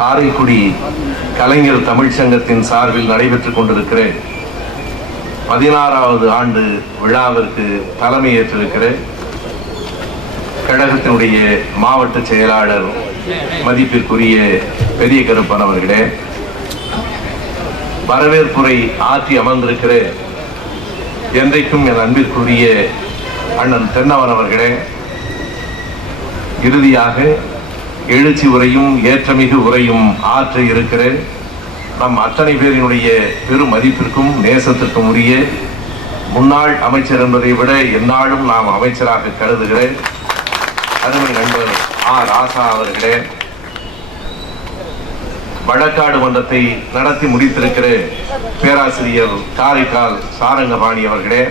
காரைக்குடி கலைஞர் தமிழ் சங்கத்தின் சார்பில் நடைபெற்றுக் கொண்டிருக்கிற 16வது ஆண்டு விழாவிற்கு தலைமையேற்றிருக்கிற கழகத்தினுடைய மாவட்ட செயலாளர் மதிப்பிற்குரிய பெரிய கருப்பன் அவர்களே, வரவேற்புரை ஆற்றி அமர்ந்திருக்கிற என்றைக்கும் என் அன்பிற்குரிய அண்ணன் தென்னவன் அவர்களே, இறுதியாக எழுச்சி உரையும் ஏற்றமிகு உரையும் ஆற்ற இருக்கிற நம் அத்தனை பேரினுடைய பெரும் மதிப்பிற்கும் நேசத்திற்கும் உரிய முன்னாள் அமைச்சர் என்பதை விட எந்நாளும் நாம் அமைச்சராக கருதுகிற அருமை நண்பர் ராசா அவர்களே, வழக்காடு மன்றத்தை நடத்தி முடித்திருக்கிற பேராசிரியர் காரைக்கால் சாரங்கபாணி அவர்களே,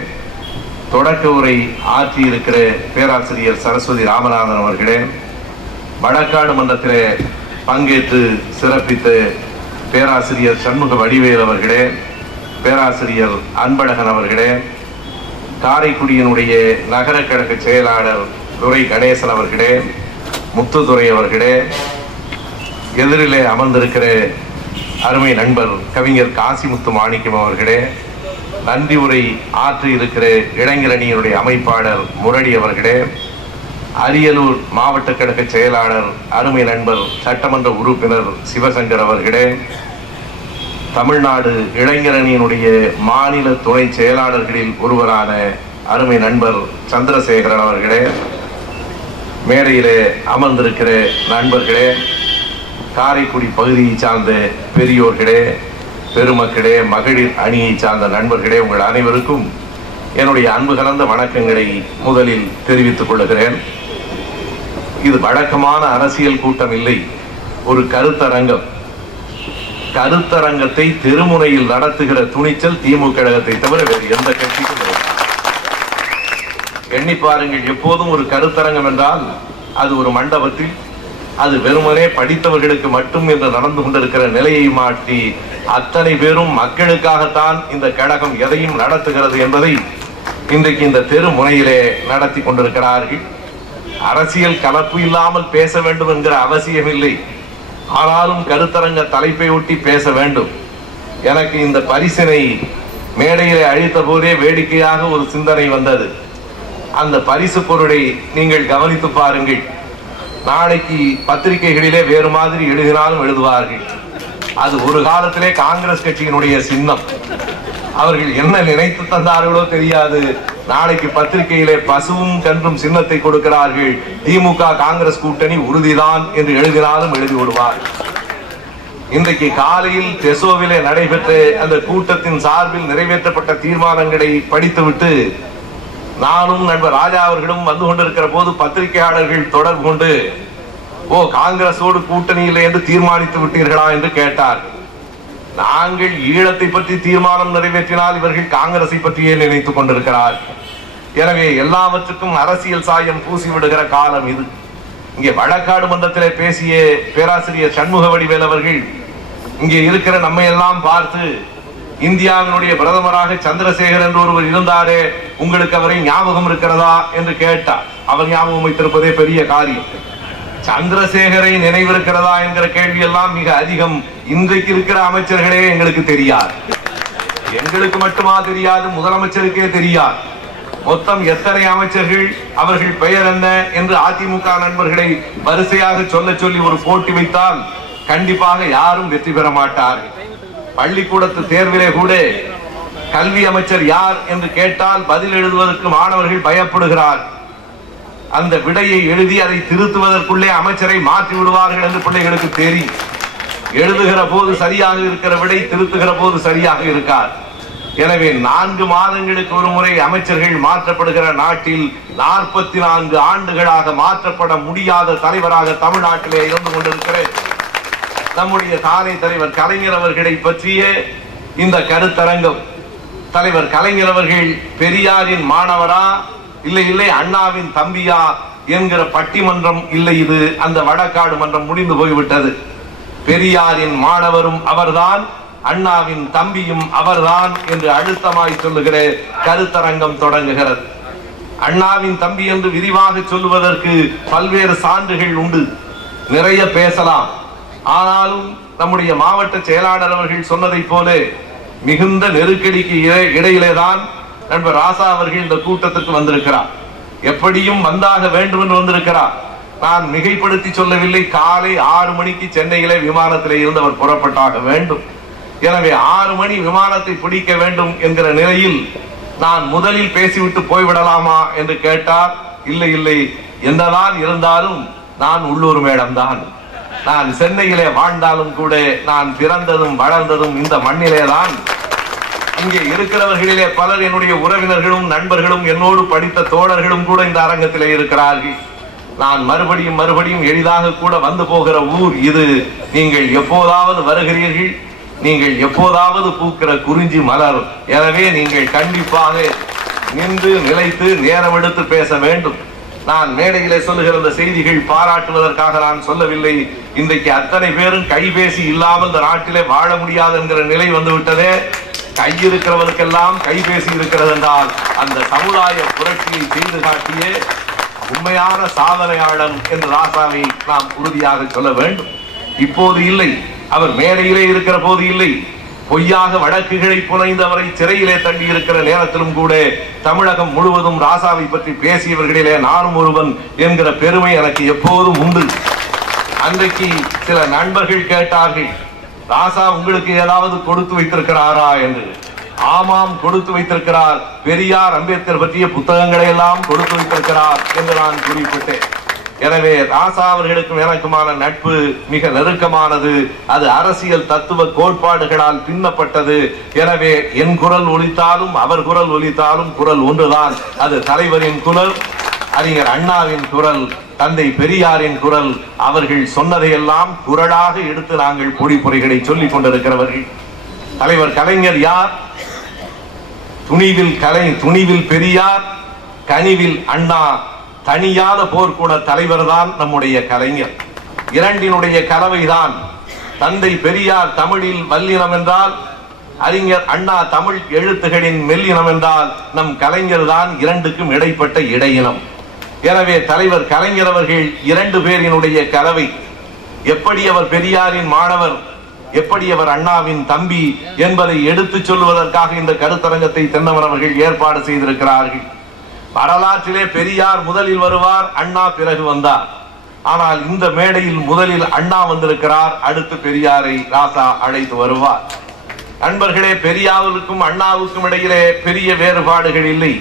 தொடக்க உரை ஆற்றி இருக்கிற பேராசிரியர் சரஸ்வதி ராமநாதன் அவர்களே, வழக்காடு மன்றத்திலே பங்கேற்று சிறப்பித்த பேராசிரியர் சண்முக வடிவேல் அவர்களே, பேராசிரியர் அன்பழகன் அவர்களே, காரைக்குடியினுடைய நகர கழக செயலாளர் துரை கணேசன் அவர்களே, முத்துதுரை அவர்களே, எதிரிலே அமர்ந்திருக்கிற அருமை நண்பர் கவிஞர் காசிமுத்து மாணிக்கம் அவர்களே, நன்றி உரை ஆற்றி இருக்கிற இளைஞரணியினுடைய அமைப்பாளர் முரளி அவர்களே, அரியலூர் மாவட்ட கழக செயலாளர் அருமை நண்பர் சட்டமன்ற உறுப்பினர் சிவசங்கர் அவர்களே, தமிழ்நாடு இளைஞரணியினுடைய மாநில துணை செயலாளர்களில் ஒருவரான அருமை நண்பர் சந்திரசேகரன் அவர்களே, மேடையிலே அமர்ந்திருக்கிற நண்பர்களே, காரைக்குடி பகுதியை சார்ந்த பெரியோர்களே, பெருமக்களே, மகளிர் அணியை சார்ந்த நண்பர்களே, உங்கள் அனைவருக்கும் என்னுடைய அன்பு கலந்த வணக்கங்களை முதலில் தெரிவித்துக் கொள்கிறேன். இது வழக்கமான அரசியல் கூட்டம் இல்லை, ஒரு கருத்தரங்கம். கருத்தரங்கத்தை தெருமுனையில் நடத்துகிற துணிச்சல் திமுக கழகத்தை தவிர வேறு எந்த கட்சிக்கும் இல்லை. எண்ணி பாருங்கள், எப்போதும் ஒரு கருத்தரங்கம் என்றால் அது ஒரு மண்டபத்தில் அது வெறுமனே படித்தவர்களுக்கு மட்டும் என்று நடந்து கொண்டிருக்கிற நிலையை மாற்றி அத்தனை பேரும் மக்களுக்காகத்தான் இந்த கழகம் எதையும் நடத்துகிறது என்பதை இன்றைக்கு இந்த தெரு முனையிலே நடத்தி கொண்டிருக்கிறார்கள். அரசியல் கலப்பு இல்லாமல் பேச வேண்டும் என்கிற அவசியம் இல்லை, ஆனாலும் கருத்தரங்க தலைப்பை ஒட்டி பேச வேண்டும். எனக்கு இந்த பரிசினை மேடையிலே அழித்த போதே வேடிக்கையாக ஒரு சிந்தனை வந்தது. அந்த பரிசு பொருளை நீங்கள் கவனித்து பாருங்கள். நாளைக்கு பத்திரிகைகளிலே வேறு மாதிரி எழுதினாலும் எழுதுவார்கள். அது ஒரு காலத்திலே காங்கிரஸ் கட்சியினுடைய சின்னம். அவர்கள் என்ன நினைத்து தந்தார்களோ தெரியாது, நாளைக்கு பத்திரிகையிலே பசுவும் கன்றும் சின்னத்தை கொடுக்கிறார்கள், திமுக காங்கிரஸ் கூட்டணி உறுதிதான் என்று எழுதினாலும் எழுதி விடுவார். இன்றைக்கு காலையில் டெசோவிலே நடைபெற்ற அந்த கூட்டத்தின் சார்பில் நிறைவேற்றப்பட்ட தீர்மானங்களை படித்துவிட்டு நானும் நண்பர் ராஜா அவர்களும் வந்து கொண்டிருக்கிற போது பத்திரிகையாளர்கள் தொடர்பு கொண்டு, காங்கிரஸோடு கூட்டணி இல்லை என்று தீர்மானித்து விட்டீர்களா என்று கேட்டார். நாங்கள் ஈழத்தை பற்றி தீர்மானம் நிறைவேற்றினால் இவர்கள் காங்கிரஸை பற்றியே நினைத்துக் கொண்டிருக்கிறார். எனவே எல்லாவற்றுக்கும் அரசியல் சாயம் பூசி விடுகிற காலம் இது. இங்கே வழக்காடு மன்றத்திலே பேசிய பேராசிரியர் சண்முக வடிவேல் அவர்கள் இங்கே இருக்கிற நம்மை எல்லாம் பார்த்து, இந்தியாவினுடைய பிரதமராக சந்திரசேகர் என்று ஒருவர் இருந்தாரே, உங்களுக்கு அவரை ஞாபகம் இருக்கிறதா என்று கேட்டார். அவர் ஞாபகம் வைத்திருப்பதே பெரிய காரியம். சந்திரசேகரை நினைவிருக்கிறதா என்கிற கேள்வி எல்லாம் மிக அதிகம். இன்றைக்கு இருக்கிற அமைச்சர்களே எங்களுக்கு தெரியாது. எங்களுக்கு மட்டுமா தெரியாது, முதலமைச்சருக்கே தெரியாது. மொத்தம் எத்தனை அமைச்சர்கள், அவர்கள் பெயர் என்ன என்று அதிமுக நண்பர்களை வரிசையாக சொல்ல சொல்லி ஒரு போட்டி வைத்தால் கண்டிப்பாக யாரும் வெற்றி பெற மாட்டார்கள். பள்ளிக்கூடத்து தேர்விலே கூட கல்வி அமைச்சர் யார் என்று கேட்டால் பதில் எழுதுவதற்கு மாணவர்கள் பயப்படுகிறார். அந்த விடையை எழுதி அதை திருத்துவதற்குள்ளே அமைச்சரை மாற்றி விடுவார்கள் என்று பிள்ளைகளுக்கு தெரியும். எழுதுகிற போது சரியாக இருக்கிற விடை திருத்துகிற போது சரியாக இருக்கார். எனவே 4 மாதங்களுக்கு ஒரு முறை அமைச்சர்கள் மாற்றப்படுகிற நாட்டில் 44 ஆண்டுகளாக மாற்றப்பட முடியாத தலைவராக தமிழ்நாட்டிலே இருந்து கொண்டிருக்கிற நம்முடைய தானை தலைவர் கலைஞர் அவர்களை பற்றிய இந்த கருத்தரங்கம். தலைவர் கலைஞர் அவர்கள் பெரியாரின் மாணவரா இல்லை அண்ணாவின் தம்பியா என்கிற பட்டிமன்றம் இல்லை, இது அந்த வழக்காடு மன்றம் முடிந்து போய்விட்டது. பெரியாரின் மாணவரும் அவர்தான், அண்ணாவின் தம்பியும் அவர்தான் என்று அழுத்தமாய் சொல்லுகிற கருத்தரங்கம் தொடங்குகிறது. அண்ணாவின் தம்பி என்று விரிவாக சொல்லுவதற்கு பல்வேறு சான்றுகள் உண்டு, நிறைய பேசலாம். ஆனாலும் நம்முடைய மாவட்ட செயலாளர் அவர்கள் சொன்னதை போல மிகுந்த நெருக்கடிக்கு இடையிலேதான் நண்பர் ராசா அவர்கள் இந்த கூட்டத்திற்கு வந்திருக்கிறார். எப்படியும் வந்தாக வேண்டும் என்று வந்திருக்கிறார். நான் மிகைப்படுத்தி சொல்லவில்லை. காலை 6 மணிக்கு சென்னையிலே விமானத்திலே இருந்து அவர் புறப்பட்டாக வேண்டும். எனவே 6 மணி விமானத்தை பிடிக்க வேண்டும் என்கிற நிலையில் நான் முதலில் பேசிவிட்டு போய்விடலாமா என்று கேட்டார். இல்லை இல்லை, என்னதான் இருந்தாலும் நான் உள்ளூர் மேடம்தான். நான் சென்னையிலே வாழ்ந்தாலும் கூட நான் பிறந்ததும் வளர்ந்ததும் இந்த மண்ணிலேதான். இங்கே இருக்கிறவர்களிலே பலர் என்னுடைய உறவினர்களும் நண்பர்களும் என்னோடு படித்த தோழர்களும் கூட இந்த அரங்கத்திலே இருக்கிறார்கள். நான் மறுபடியும் எளிதாக கூட வந்து போகிற ஊர் இது. நீங்கள் எப்போதாவது வருகிறீர்கள், நீங்கள் எப்போதாவது பூக்கிற குறிஞ்சி மலர். எனவே நீங்கள் கண்டிப்பாக நின்று நிலைத்து நேரம் எடுத்து பேச வேண்டும். நான் மேடையிலே சொல்லுகிற இந்த செய்திகள் பாராட்டுவதற்காக நான் சொல்லவில்லை. இன்றைக்கு அத்தனை பேரும் கைபேசி இல்லாமல் இந்த நாட்டிலே வாழ முடியாது என்கிற நிலை வந்துவிட்டதே. கை இருக்கிறவருக்கெல்லாம் கைபேசி இருக்கிறது என்றால் அந்த சமுதாய புரட்சியை செய்து காட்டிய உண்மையான சாதனையாளன் என்று ராசாவை நாம் உறுதியாக சொல்ல வேண்டும். இப்போது இல்லை, அவர் மேடையிலே இருக்கிற போது இல்லை. பொய்யாக வழக்குகளை புனைந்து அவரை சிறையிலே தள்ளி இருக்கிற நேரத்திலும் கூட தமிழகம் முழுவதும் ராசாவை பற்றி பேசியவர்களிலே நானும் ஒருவன் என்கிற பெருமை எனக்கு எப்போதும் உண்டு. அன்றைக்கு சில நண்பர்கள் கேட்டார்கள், ராசா உங்களுக்கு ஏதாவது கொடுத்து வைத்திருக்கிறாரா என்று. ஆமாம், கொடுத்து வைத்திருக்கிறார். பெரியார் அம்பேத்கர் பற்றிய புத்தகங்களை எல்லாம் கொடுத்து வைத்திருக்கிறார் என்று நான் குறிப்பிட்டேன். எனவே ராசா அவர்களுக்கும் எனக்குமான நட்பு மிக நெருக்கமானது. அது அரசியல் தத்துவ கோட்பாடுகளால் பின்னப்பட்டது. எனவே என் குரல் ஒலித்தாலும் அவர் குரல் ஒலித்தாலும் குரல் ஒன்றுதான். அது தலைவரின் குரல், அறிஞர் அண்ணாவின் குரல், தந்தை பெரியாரின் குரல். அவர்கள் சொன்னதையெல்லாம் குரலாக எடுத்து நாங்கள் பொடிப்புரைகளை சொல்லிக் கொண்டிருக்கிறவர்கள். தலைவர் கலைஞர் யார்? துணிவில் பெரியார், கனிவில் அண்ணா. தனியாத போர்க்குண தலைவர் தான் நம்முடைய கலைஞர். இரண்டினுடைய கலவைதான். தந்தை பெரியார் தமிழில் வல்லினம் என்றால், அறிஞர் அண்ணா தமிழ் எழுத்துகளின் மெல்லினம் என்றால், நம் கலைஞர் தான் இரண்டுக்கும் இடைப்பட்ட இடையினம். எனவே தலைவர் கலைஞர் அவர்கள் 2 பேரினுடைய கலவை. எப்படி அவர் பெரியாரின் மாணவர், எப்படி அவர் அண்ணாவின் தம்பி என்பதை எடுத்துச் சொல்வதற்காக இந்த கருத்தரங்கத்தை தென்னவர் அவர்கள் ஏற்பாடு செய்திருக்கிறார்கள். வரலாற்றிலே பெரியார் முதலில் வருவார், அண்ணா பிறகு வந்தார். ஆனால் இந்த மேடையில் முதலில் அண்ணா வந்திருக்கிறார், அடுத்து பெரியாரை ராசா அழைத்து வருவார். நண்பர்களே, பெரியாருக்கும் அண்ணாவுக்கும் இடையிலே பெரிய வேறுபாடுகள் இல்லை.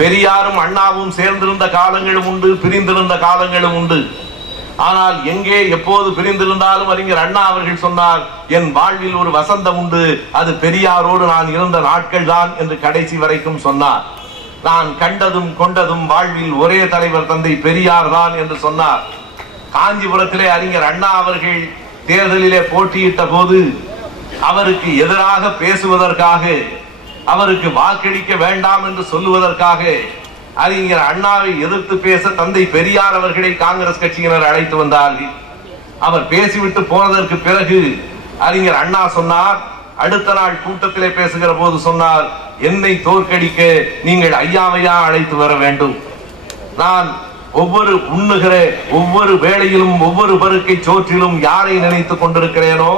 பெரியாரும் அண்ணாவும் சேர்ந்திருந்த காலங்களும் உண்டு, பிரிந்திருந்த காலங்களும் உண்டு. ஆனால் எங்கே எப்போது பிரிந்திருந்தாலும் அறிஞர் அண்ணா அவர்கள் சொன்னார், என் வாழ்வில் ஒரு வசந்தம் உண்டு, அது பெரியாரோடு நான் இருந்த நாட்கள் தான் என்று கடைசி வரைக்கும் சொன்னார். நான் கண்டதும் கொண்டதும் வாழ்வில் ஒரே தலைவர் தந்தை பெரியார் தான் என்று சொன்னார். காஞ்சிபுரத்திலே அறிஞர் அண்ணா அவர்கள் தேர்தலிலே போட்டியிட்ட போது அவருக்கு எதிராக பேசுவதற்காக, அவருக்கு வாக்களிக்க வேண்டாம் என்று சொல்லுவதற்காக அறிஞர் அண்ணாவை எதிர்த்து பேச தந்தை பெரியார் அவர்களை காங்கிரஸ் கட்சியினர் அழைத்து வந்தார்கள். அவர் பேசிவிட்டு போனதற்கு பிறகு அறிஞர் அண்ணா சொன்னார், அடுத்த நாள் கூட்டத்திலே பேசுகிற போது சொன்னார், என்னை தோற்கடிக்க நீங்கள் ஐயாவையா அழைத்து வர வேண்டும். நான் உண்ணுகிற ஒவ்வொரு வேளையிலும் ஒவ்வொரு பருக்கை சோற்றிலும் யாரை நினைத்துக் கொண்டிருக்கிறேனோ,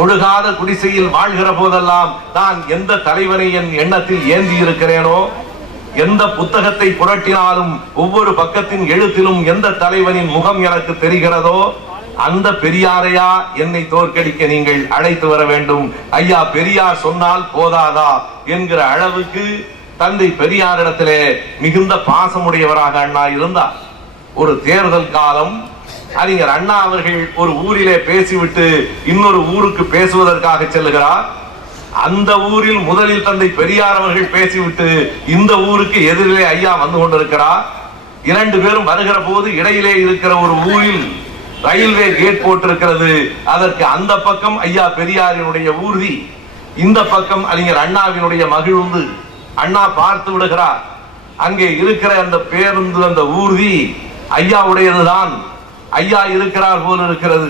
ஒழுகாத குடிசையில் வாழ்கிற போதெல்லாம் நான் எந்த தலைவனை என் எண்ணத்தில் ஏந்தி இருக்கிறேனோ, எந்த புத்தகத்தை புரட்டினாலும் ஒவ்வொரு பக்கத்தின் எழுத்திலும் எந்த தலைவனின் முகம் எனக்கு தெரிகிறதோ, அந்த பெரியாரையா என்னை தோற்கடிக்க நீங்கள் அழைத்து வர வேண்டும். ஐயா பெரியார் சொன்னால் போதாதா என்கிற அளவுக்கு தந்தை பெரியாரிடத்திலே மிகுந்த பாசமுடையவராக அண்ணா இருந்தார். ஒரு தேர்தல் காலம், அறிஞர் அண்ணா அவர்கள் ஒரு ஊரிலே பேசிவிட்டு இன்னொரு ஊருக்கு பேசுவதற்காக செல்லுகிறார். அந்த ஊரில் முதலில் தந்தை பெரியார் அவர்கள் பேசிவிட்டு இந்த ஊருக்கு எதிரிலே ஐயா வந்து கொண்டிருக்கிறார். 2 பேரும் வருகிற போது இடையிலே இருக்கிற ஒரு ஊரில் ரயில்வே கேட் போட்டிருக்கிறது. அதற்கு அந்த பக்கம் ஐயா பெரியாரினுடைய ஊர்தி, இந்த பக்கம் அறிஞர் அண்ணாவினுடைய மகிழ்ந்து. அண்ணா பார்த்து விடுகிறார், அங்கே இருக்கிற அந்த பேருந்து, அந்த ஊர்தி ஐயாவுடையதுதான். ஐயா இருக்கிறார் போல் இருக்கிறது.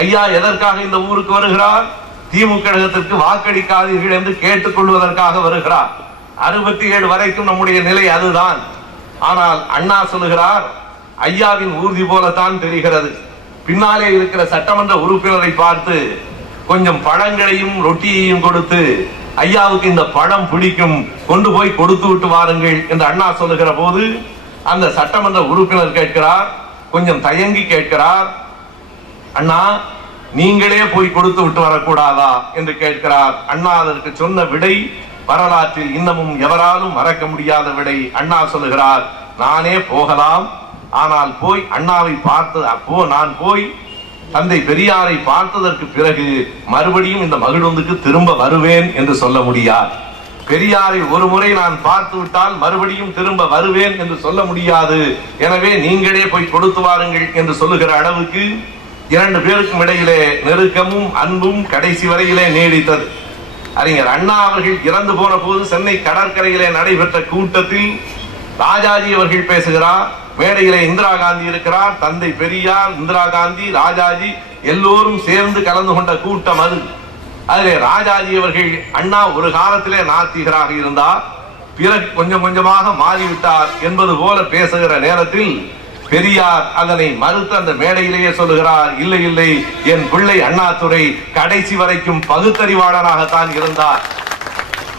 ஐயா எதற்காக இந்த ஊருக்கு வருகிறார்? திமுக கழகத்திற்கு வாக்களிக்காதீர்கள் என்று கேட்டுக் கொள்வதற்காக வருகிறார். 67 வரைக்கும் நம்முடைய நிலை அதுதான். ஆனால் அண்ணா சொல்லுகிறார், ஐயாவின் ஊர்தி போலத்தான் தெரிகிறது. பின்னாலே இருக்கிற சட்டமன்ற உறுப்பினரை பார்த்து கொஞ்சம் பழங்களையும் ரொட்டியையும் கொடுத்து, ஐயாவுக்கு இந்த பழம் பிடிக்கும், கொண்டு போய் கொடுத்து விட்டு வாருங்கள் என்று அண்ணா சொல்லுகிற போது அந்த சட்டமன்ற உறுப்பினர் கேட்கிறார், கொஞ்சம் தயங்கி கேட்கிறார், அண்ணா நீங்களே போய் கொடுத்து விட்டு வரக்கூடாதா என்று கேட்கிறார். அண்ணா அதற்கு சொன்ன விடை வரலாற்றில் இன்னமும் எவராலும் மறக்க முடியாத விடை. அண்ணா சொல்லுகிறார், நானே போகலாம், ஆனால் போய் அண்ணாவை பார்த்து நான் போய் தந்தை பெரியாரை பார்த்ததற்கு பிறகு மறுபடியும் இந்த மகிழுந்துக்கு திரும்ப வருவேன் என்று சொல்ல முடியாது. பெரியாரை ஒரு முறை நான் பார்த்து விட்டால் மறுபடியும் திரும்ப வருவேன் என்று சொல்ல முடியாது. எனவே நீங்களே போய் கொடுத்து வாருங்கள் என்று சொல்லுகிற அளவுக்கு இரண்டு பேருக்கும் இடையிலே நெருக்கமும் அன்பும் கடைசி வரையிலே நீடித்தது. அறிஞர் அண்ணா அவர்கள் இறந்து போன போது சென்னை கடற்கரையிலே நடைபெற்ற கூட்டத்தில் ராஜாஜி அவர்கள் பேசுகிறார். மேடையிலே இந்திரா காந்தி இருக்கிறார். தந்தை பெரியார், இந்திரா காந்தி, ராஜாஜி எல்லோரும் சேர்ந்து கலந்து கொண்ட கூட்டம் அது. அதிலே ராஜாஜி அவர்கள், அண்ணா ஒரு காலத்திலே நாத்திகராக இருந்தார், பிறகு கொஞ்சம் கொஞ்சமாக மாறிவிட்டார் என்பது போல பேசுகிற நேரத்தில் பெரியார் அதனை மறுத்து அந்த மேடையிலேயே சொல்லுகிறார், இல்லை இல்லை, என் பிள்ளை அண்ணாதுரை கடைசி வரைக்கும் பகுத்தறிவாளராகத்தான் இருந்தார்.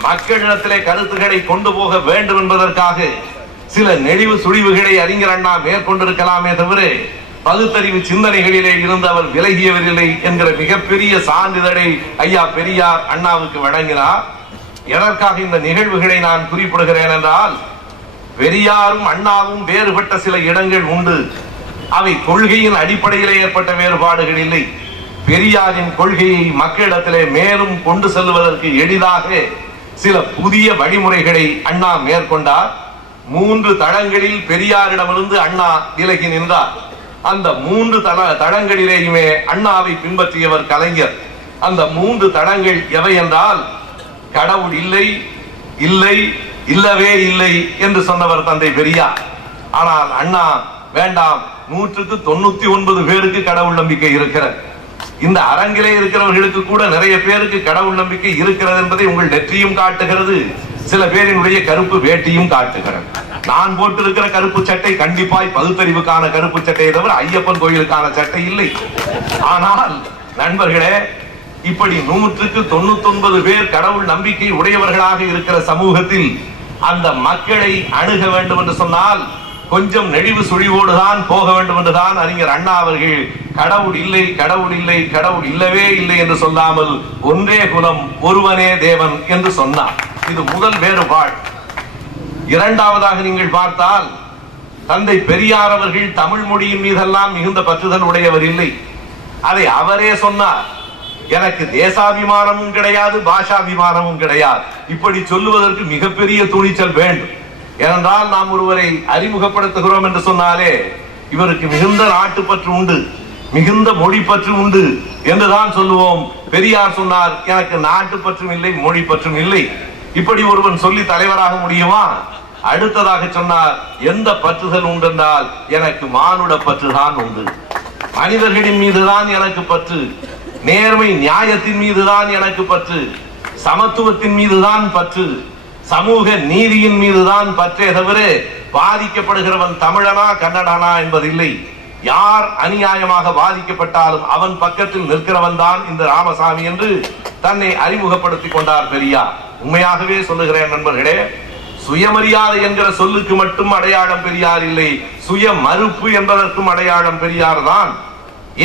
மக்களிடத்திலே கருத்துக்களை கொண்டு போக வேண்டும் என்பதற்காக சில நெளிவு சுழிவுகளை அறிஞர் அண்ணா மேற்கொண்டிருக்கலாமே தவிர பகுத்தறிவு சிந்தனைகளிலே இருந்து அவர் விலகியவரில்லை என்கிற மிகப்பெரிய சான்றிதழை ஐயா பெரியார் அண்ணாவுக்கு வழங்கினார். எதற்காக இந்த நிகழ்வுகளை நான் குறிப்பிடுகிறேன் என்றால், பெரியாரும் அண்ணாவும் வேறுபட்ட சில இடங்கள் உண்டு. அவை கொள்கையின் அடிப்படையிலே ஏற்பட்ட வேறுபாடுகள் இல்லை. பெரியாரின் கொள்கையை மக்களிடத்திலே மேலும் கொண்டு செல்வதற்கு எளிதாக சில புதிய வழிமுறைகளை அண்ணா மேற்கொண்டார். 3 தளங்களில் பெரியாரிடமிருந்து அண்ணா விலகி நின்றார். அந்த 3 தளங்களிலேயுமே அண்ணாவை பின்பற்றியவர் கலைஞர். அந்த 3 தளங்கள் எவை என்றால், கடவுள் இல்லை, இல்லை, இல்லவே இல்லை என்று சொன்னவர் தந்தை பெரியார். ஆனால் அண்ணா வேண்டாம், 199 பேருக்கு கடவுள் நம்பிக்கை இருக்கிறது. இந்த அரங்கிலே இருக்கிறவர்களுக்கு கூட நிறைய பேருக்கு கடவுள் நம்பிக்கை இருக்கிறது என்பதை உங்கள் நெற்றியும் காட்டுகிறது, சில பேரினுடைய கருப்பு வேட்டியும் காட்டுகிறது. நான் போட்டிருக்கிற கருப்பு சட்டை கண்டிப்பாய் பகுத்தறிவுக்கான கருப்பு சட்டையை தவிர ஐயப்பன் கோயிலுக்கான சட்டை இல்லை. ஆனால் நண்பர்களே, இப்படி 199 பேர் கடவுள் நம்பிக்கை உடையவர்களாக இருக்கிற சமூகத்தில் அந்த மக்களை அணுக வேண்டும் என்று சொன்னால் கொஞ்சம் நெளிவு சுழிவோடுதான் போக வேண்டும் என்றுதான் அறிஞர் அண்ணா அவர்கள் கடவுள் இல்லை, கடவுள் இல்லை, கடவுள் இல்லவே இல்லை என்று சொல்லாமல் ஒன்றே குலம், ஒருவனே தேவன் என்று சொன்னார். இது முதல் வேறுபாடு. இரண்டாவதாக நீங்கள் பார்த்தால், தந்தை பெரியார் அவர்கள் தமிழ் மொழியின் மீதெல்லாம் மிகுந்த பற்றுதல் உடையவர் இல்லை. அதை அவரே சொன்னார், எனக்கு தேசாபிமானமும் கிடையாது, பாஷாபிமானமும் கிடையாது. இப்படி சொல்லுவதற்கு மிகப்பெரிய துணிச்சல் வேண்டும். ஏனென்றால் நாம் ஒருவரை அறிமுகப்படுத்துகிறோம் என்று சொன்னாலே இவருக்கு மிகுந்த நாட்டுப்பற்று உண்டு, மிகுந்த மொழி பற்று உண்டு என்றுதான் சொல்லுவோம். பெரியார் சொன்னார், எனக்கு நாட்டுப்பற்றும் இல்லை, மொழி பற்றும் இல்லை. இப்படி ஒருவன் சொல்லி தலைவராக முடியுமா? அடுத்ததாக சொன்னார், எந்த பற்றுதல் உண்டு என்றால் எனக்கு மானுட பற்றுதான் உண்டு. மனிதர்களின் மீதுதான் எனக்கு பற்று, நேர்மை நியாயத்தின் மீதுதான் எனக்கு பற்று, சமத்துவத்தின் மீதுதான் பற்று, சமூக நீதியின் மீதுதான் பற்றே தவிர பாதிக்கப்படுகிறவன் தமிழனா கன்னடனா என்பதில்லை. யார் அநியாயமாக பாதிக்கப்பட்டாலும் அவன் பக்கத்தில் நிற்கிறவன் தான் இந்த ராமசாமி என்று தன்னை அறிமுகப்படுத்திக் கொண்டார் பெரியார். உண்மையாகவே சொல்லுகிறேன் நண்பர்களே, சுயமரியாதை என்கிற சொல்லுக்கு மட்டும் அடையாளம் பெரியார் இல்லை, சுய மறுப்பு என்பதற்கும் அடையாளம் பெரியார் தான்.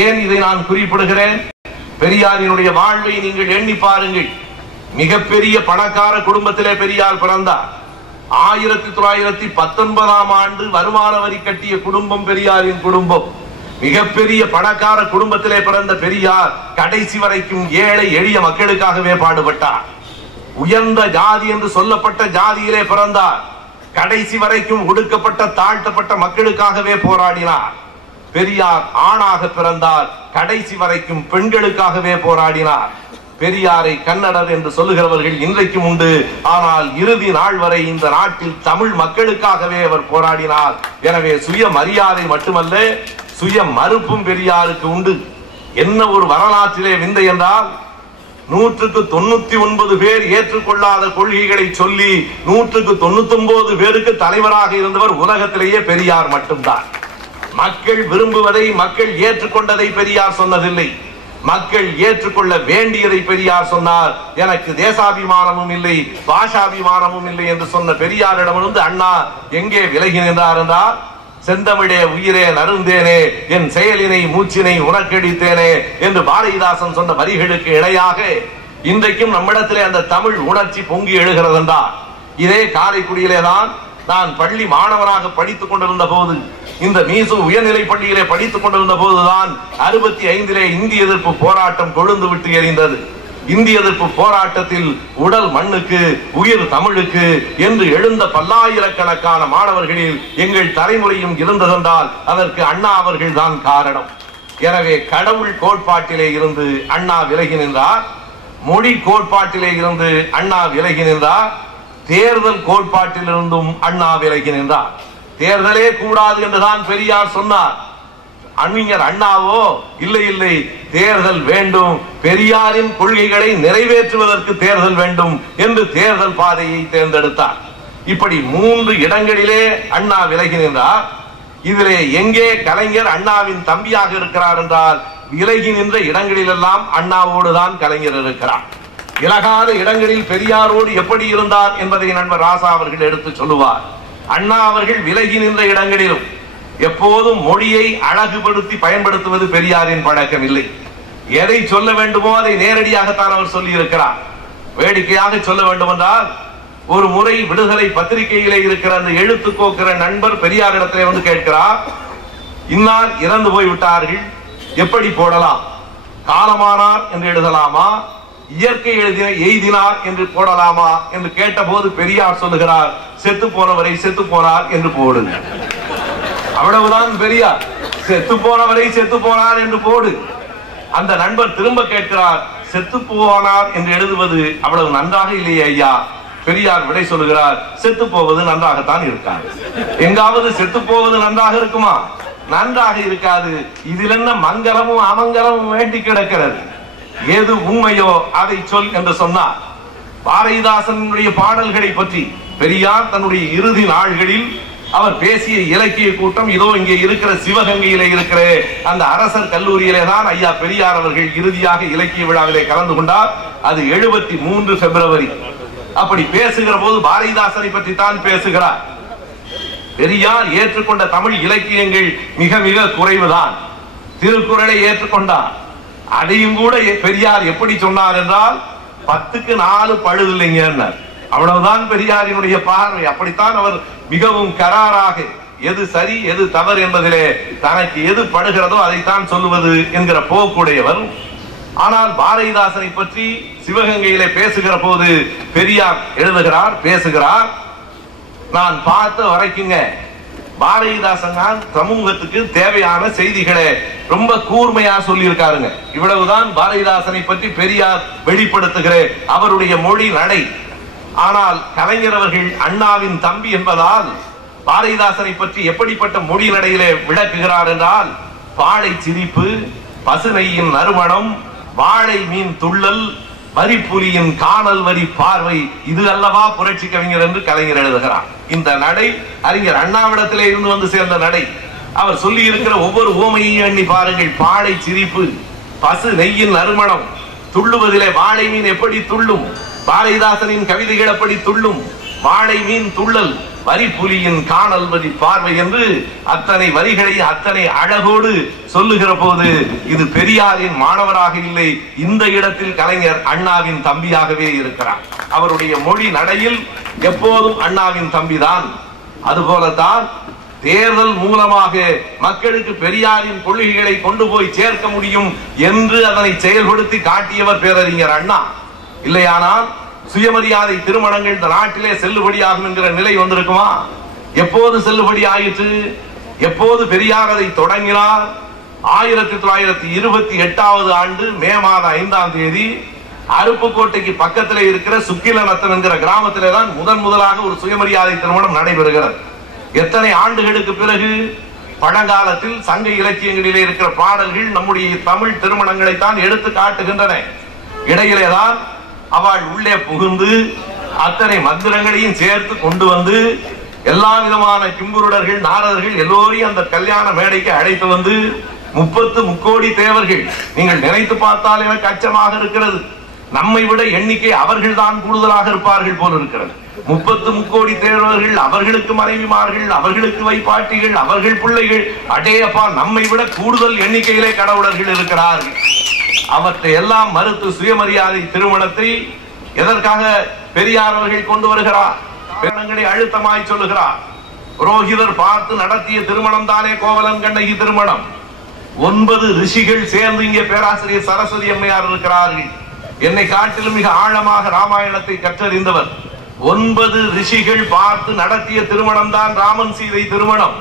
ஏன் இதை நான் குறிப்பிடுகிறேன்? பெரியாரினுடைய வாழ்வை நீங்கள் எண்ணி பாருங்கள். மிகப்பெரிய பணக்கார குடும்பத்திலே பெரியார் பிறந்தார். 1919ஆம் ஆண்டு வருமான வரி கட்டிய குடும்பம் பெரியாரின் குடும்பம். மிகப்பெரிய பணக்கார குடும்பத்திலே பிறந்த பெரியார் கடைசி வரைக்கும் ஏழை எளிய மக்களுக்காகவே பாடுபட்டார். உயர்ந்த ஜாதி என்று சொல்லப்பட்ட ஜாதியிலே பிறந்தார். கடைசி வரைக்கும் ஒடுக்கப்பட்ட தாழ்த்தப்பட்ட மக்களுக்காகவே போராடினார். பெரியார் ஆணாக பிறந்தார், கடைசி வரைக்கும் பெண்களுக்காகவே போராடினார். பெரியாரை கன்னடர் என்று சொல்லுகிறவர்கள் இன்றைக்கும் உண்டு. ஆனால் இறுதி நாள் வரை இந்த நாட்டில் தமிழ் மக்களுக்காகவே அவர் போராடினார். எனவே சுய மரியாதை மட்டுமல்ல, சுய மறுப்பும் பெரியாருக்கு உண்டு. என்ன ஒரு வரலாற்றிலே விந்தை என்றால், 199 பேர் ஏற்றுக்கொள்ளாத கொள்கைகளை சொல்லி 199 பேருக்கு தலைவராக இருந்தவர் உலகத்திலேயே பெரியார் மட்டும்தான். மக்கள் விரும்புவதை, மக்கள் ஏற்றுக்கொண்டதை பெரியார் சொன்னதில்லை. மக்கள் ஏற்றுக்கொள்ள வேண்டியதை பெரியார் சொன்னார். எனக்கு தேசாபிமானமும் இல்லை, பாஷாபிமானமும் இல்லை என்று சொன்ன பெரியாரிடமிருந்து அண்ணா எங்கே விலகி நின்றார் என்றால், செந்தமிழே உயிரே நருந்தேனே, என் செயலினை மூச்சினை உனக்கடித்தேனே என்று பாரதிதாசன் சொன்ன வரிகளுக்கு இணையாக இன்றைக்கும் நம்மிடத்திலே அந்த தமிழ் உணர்ச்சி பொங்கி எழுகிறது என்றார். இதே காரைக்குடியிலேதான் நான் பள்ளி மாணவராக படித்துக் கொண்டிருந்த போது, இந்த மீசு உயர்நிலை பள்ளியிலே படித்துக் கொண்டிருந்த போதுதான் 65 இந்திய எதிர்ப்பு போராட்டம் கொழுந்து விட்டு எரிந்தது. இந்திய எதிர்ப்பு போராட்டத்தில் உடல் மண்ணுக்கு உயிர் தமிழுக்கு என்று எழுந்த பல்லாயிரக்கணக்கான மாணவர்களில் எங்கள் தலைமுறையும் இருந்ததென்றால் அதற்கு அண்ணா அவர்கள் தான் காரணம். எனவே கடவுள் கோட்பாட்டிலே இருந்து அண்ணா விலகி நின்றார், மொழி கோட்பாட்டிலே இருந்து அண்ணா விலகி நின்றார், தேர்தல் கோட்பாட்டிலிருந்தும் அண்ணா விலகி நின்றார். தேர்தலே கூடாது என்றுதான் பெரியார் சொன்னார். அறிஞர் அண்ணாவோ இல்லை இல்லை, தேர்தல் வேண்டும், பெரியாரின் கொள்கைகளை நிறைவேற்றுவதற்கு தேர்தல் வேண்டும் என்று தேர்தல் பாதையை தேர்ந்தெடுத்தார். இப்படி 3 இடங்களிலே அண்ணா விலகி நின்றார். இதிலே எங்கே கலைஞர் அண்ணாவின் தம்பியாக இருக்கிறார் என்றால், விலகி நின்ற இடங்களிலெல்லாம் அண்ணாவோடு தான் கலைஞர் இருக்கிறார். விலகாத இடங்களில் பெரியாரோடு எப்படி இருந்தார் என்பதை நண்பர் ராசா அவர்கள் எடுத்து சொல்லுவார். அண்ணா அவர்கள் விலகி நின்ற இடங்களிலும் எப்போதும் மொழியை அழகுபடுத்தி பயன்படுத்துவது பெரியாரின் பழக்கம் இல்லை. எதை சொல்ல வேண்டுமோ அதை நேரடியாகத்தான் அவர் சொல்லி இருக்கிறார். வேடிக்கையாக சொல்ல வேண்டும் என்றால், ஒரு முறை விடுதலை பத்திரிகையிலே இருக்கிற அந்த எழுத்து கோக்கிற நண்பர் பெரியாரிடத்திலே வந்து கேட்கிறார், இன்னார் இறந்து போய்விட்டார்கள், எப்படி போடலாம்? காலமானார் என்று எழுதலாமா, இயற்கை எய்தினார் என்று போடலாமா என்று கேட்டபோது பெரியார் சொல்லுகிறார், செத்து போனவரை செத்து போனார் என்று போடுங்க. அவ்வளவுதான் பெரியார். செத்து போனவரை செத்து போனார் என்று போடு. அந்த நண்பர் திரும்ப கேட்கிறார், செத்து போனார் என்று எழுதுவது அவ்வளவு நன்றாக இல்லையே ஐயா. பெரியார் விடை சொல்லுகிறார், செத்து போவது நன்றாகத்தான் இருக்காது. எங்காவது செத்து போவது நன்றாக இருக்குமா? நன்றாக இருக்காது. இதில் என்ன மங்களமும் அமங்கலமும் வேண்டி கிடக்கிறது? எது உண்மையோ அதை சொல் என்று சொன்னார். பாரதிதாசனுடைய பாடல்களை பற்றி பெரியார் தன்னுடைய இறுதி நாள்களில் அவர் பேசிய இலக்கிய கூட்டம் இதோ இங்கே இருக்கிற சிவகங்கையிலே இருக்கிற அந்த அரசர் கல்லூரியிலே தான் ஐயா பெரியார் அவர்கள் இறுதியாக இலக்கிய விழாவிலே கலந்து கொண்டார். அது 73 பிப்ரவரி. அப்படி பேசுகிற போது பாரதிதாசனை பற்றி தான் பேசுகிறார். பெரியார் ஏற்றுக்கொண்ட தமிழ் இலக்கியங்கள் மிக மிக குறைவுதான். திருக்குறளை ஏற்றுக்கொண்டார். அதையும் கூட பெரியார் எப்படி சொன்னார் என்றால், 10க்கு 4 பழுதில்லைங்க. அவ்வளவுதான் பெரியாரினுடைய பார்வை. அப்படித்தான் அவர் மிகவும் கராராக எது சரி எது தவறு என்பதிலே தனக்கு எது படுகிறதோ அதைத்தான் சொல்லுவது என்கிற போக்குடையவர். ஆனால் பாரதிதாசனை பற்றி சிவகங்கையிலே பேசுகிற போது பெரியார் எழுதுகிறார், பேசுகிறார், நான் பார்த்த வரைக்குங்க பாரதிதாசன் தான் சமூகத்துக்கு தேவையான செய்திகளை ரொம்ப கூர்மையா சொல்லி இருக்காருங்க. இவ்வளவுதான் பாரதிதாசனை பற்றி பெரியார் வெளிப்படுத்துகிற அவருடைய மொழி நடை. ஆனால் கலைஞர் அவர்கள் அண்ணாவின் தம்பி என்பதால் பாரதிதாசனை பற்றி எப்படிப்பட்ட மொழி நடையிலே விளக்குகிறார் என்றால், பாழை சிரிப்பு, பசுநெய்யின் நறுமணம், வாழை மீன் துள்ளல், வரிப்புலியின் காணல் வரி பார்வை, இது அல்லவா புரட்சி கவிஞர் என்று கலைஞர் எழுதுகிறார். இந்த நடை அறிஞர் அண்ணாவிடத்திலே இருந்து வந்து சேர்ந்த நடை. அவர் சொல்லி இருக்கிற ஒவ்வொரு ஓமையையும் எண்ணி பாருங்கள். பாழை சிரிப்பு, பசு நெய்யின் நறுமணம், துள்ளுவதிலே வாழை மீன் எப்படி துள்ளும், பாரதிதாசனின் கவிதைகள் எப்படி துள்ளும், வாழை மீன் துள்ளல், வரிப்புலியின் காணல் வரி பார்வை என்று அத்தனை வரிகளை அத்தனை அழகோடு சொல்லுகிற போது இது பெரியாரின் மாணவராக இல்லை, இந்த இடத்தில் கலைஞர் அண்ணாவின் தம்பியாகவே இருக்கிறார். அவருடைய மொழி நடையில் எப்போதும் அண்ணாவின் தம்பிதான். அதுபோலத்தான் தேர்தல் மூலமாக மக்களுக்கு பெரியாரின் கொள்கைகளை கொண்டு போய் சேர்க்க முடியும் என்று அதனை செயல்படுத்தி காட்டியவர் பேரறிஞர் அண்ணா. இல்லையானால் சுயமரியாதை திருமணங்கள் இந்த நாட்டிலே செல்லுபடியாகும் என்கிற நிலை வந்திருக்குமா? எப்போது செல்லுபடி ஆயிற்று? எப்போது பெரியார் அதை தொடங்கினார்? 1928 ஆண்டு மே மாதம் 5ஆம் தேதி அருப்புக்கோட்டைக்கு பக்கத்தில் இருக்கிற சுக்கிலநத்தம் என்கிற கிராமத்திலே தான் முதலாக ஒரு சுயமரியாதை திருமணம் நடைபெறுகிறது. எத்தனை ஆண்டுகளுக்கு பிறகு? பழங்காலத்தில் சங்க இலக்கியங்களிலே இருக்கிற பாடல்கள் நம்முடைய தமிழ் திருமணங்களை தான் எடுத்து காட்டுகின்றன. இடையிலேதான் அவள் உள்ளே புகுந்து அத்தனை மந்திரங்களையும் சேர்த்து கொண்டு வந்து எல்லா விதமான கிம்புருடர்கள், நாரதர்கள் எல்லோரையும் அந்த கல்யாண மேடைக்கு அழைத்து வந்து 30 முக்கோடி தேவர்கள். நீங்கள் நினைத்து பார்த்தால் எனக்கு அச்சமாக இருக்கிறது. நம்மை விட எண்ணிக்கை அவர்கள் தான் கூடுதலாக இருப்பார்கள் போல இருக்கிறது. 30 முக்கோடி தேவர்கள், அவர்களுக்கு மனைவிமார்கள், அவர்களுக்கு வைப்பாட்டிகள், அவர்கள் பிள்ளைகள், அடேயப்பா நம்மை விட கூடுதல் எண்ணிக்கையிலே கடவுளர்கள் இருக்கிறார்கள். அவற்றை எல்லாம் மறுத்து சுயமரியாதை திருமணத்தை எதற்காக பெரியார் அவர்கள் கொண்டு வருகிறார்? அழுத்தமாய் சொல்லுகிறார். புரோகிதர் பார்த்து நடத்திய திருமணம் தானே கோவலன் கண்ணகி திருமணம். 9 ரிஷிகள் சேர்ந்து இங்கே பேராசிரியர் சரஸ்வதி அம்மையார் இருக்கிறார்கள். என்னை காட்டிலும் மிக ஆழமாக ராமாயணத்தை கற்றறிந்தவர். 9 ரிஷிகள் பார்த்து நடத்திய திருமணம் தான் ராமன் சீதை திருமணம்.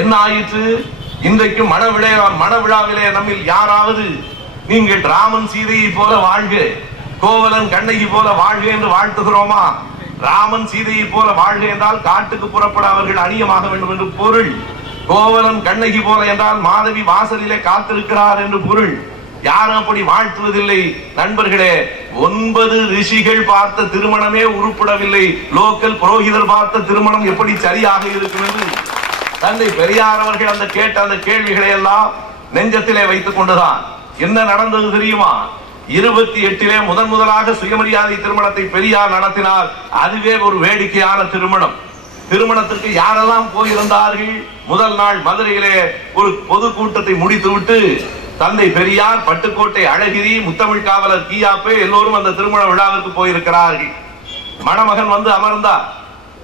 என்ன ஆயிற்று? இன்றைக்கு மணவிழாவிலே நம்மில் யாராவது நீங்கள் ராமன் சீதையை போல வாழ்க, கோவலன் கண்ணகி போல வாழ்க என்று வாழ்த்துகிறோமா? ராமன் சீதையை போல வாழ்க என்றால் காட்டுக்கு புறப்பட அவர்கள் அணியமாக வேண்டும் என்று பொருள். கோவலன் கண்ணகி போல என்றால் மாதவி வாசலிலே காத்திருக்கிறார் என்று பொருள். யாரும் அப்படி வாழ்த்துவதில்லை நண்பர்களே. 9 ரிஷிகள் பார்த்த திருமணமே உருப்படவில்லை. லோக்கல் புரோகிதர் பார்த்த திருமணம் எப்படி சரியாக இருக்கும் என்று தந்தை பெரியார் அவர்கள் அந்த கேட்ட அந்த கேள்விகளை எல்லாம் நெஞ்சத்திலே வைத்துக் கொண்டுதான் என்ன நடந்தது தெரியுமா? 28 முதலாக சுயமரியாதை திருமணத்தை பெரியார் நடத்தினார். அதுவே ஒரு வேடிக்கையான திருமணம். திருமணத்திற்கு யாரெல்லாம் போயிருந்தார்கள்? முதல் நாள் மதுரையிலே ஒரு பொது கூட்டத்தை முடித்துவிட்டு தந்தை பெரியார், பட்டுக்கோட்டை அழகிரி, முத்தமிழ் காவலர் கியாப்பே எல்லோரும் அந்த திருமண விழாவிற்கு போயிருக்கிறார்கள். மணமகன் வந்து அமர்ந்தார்,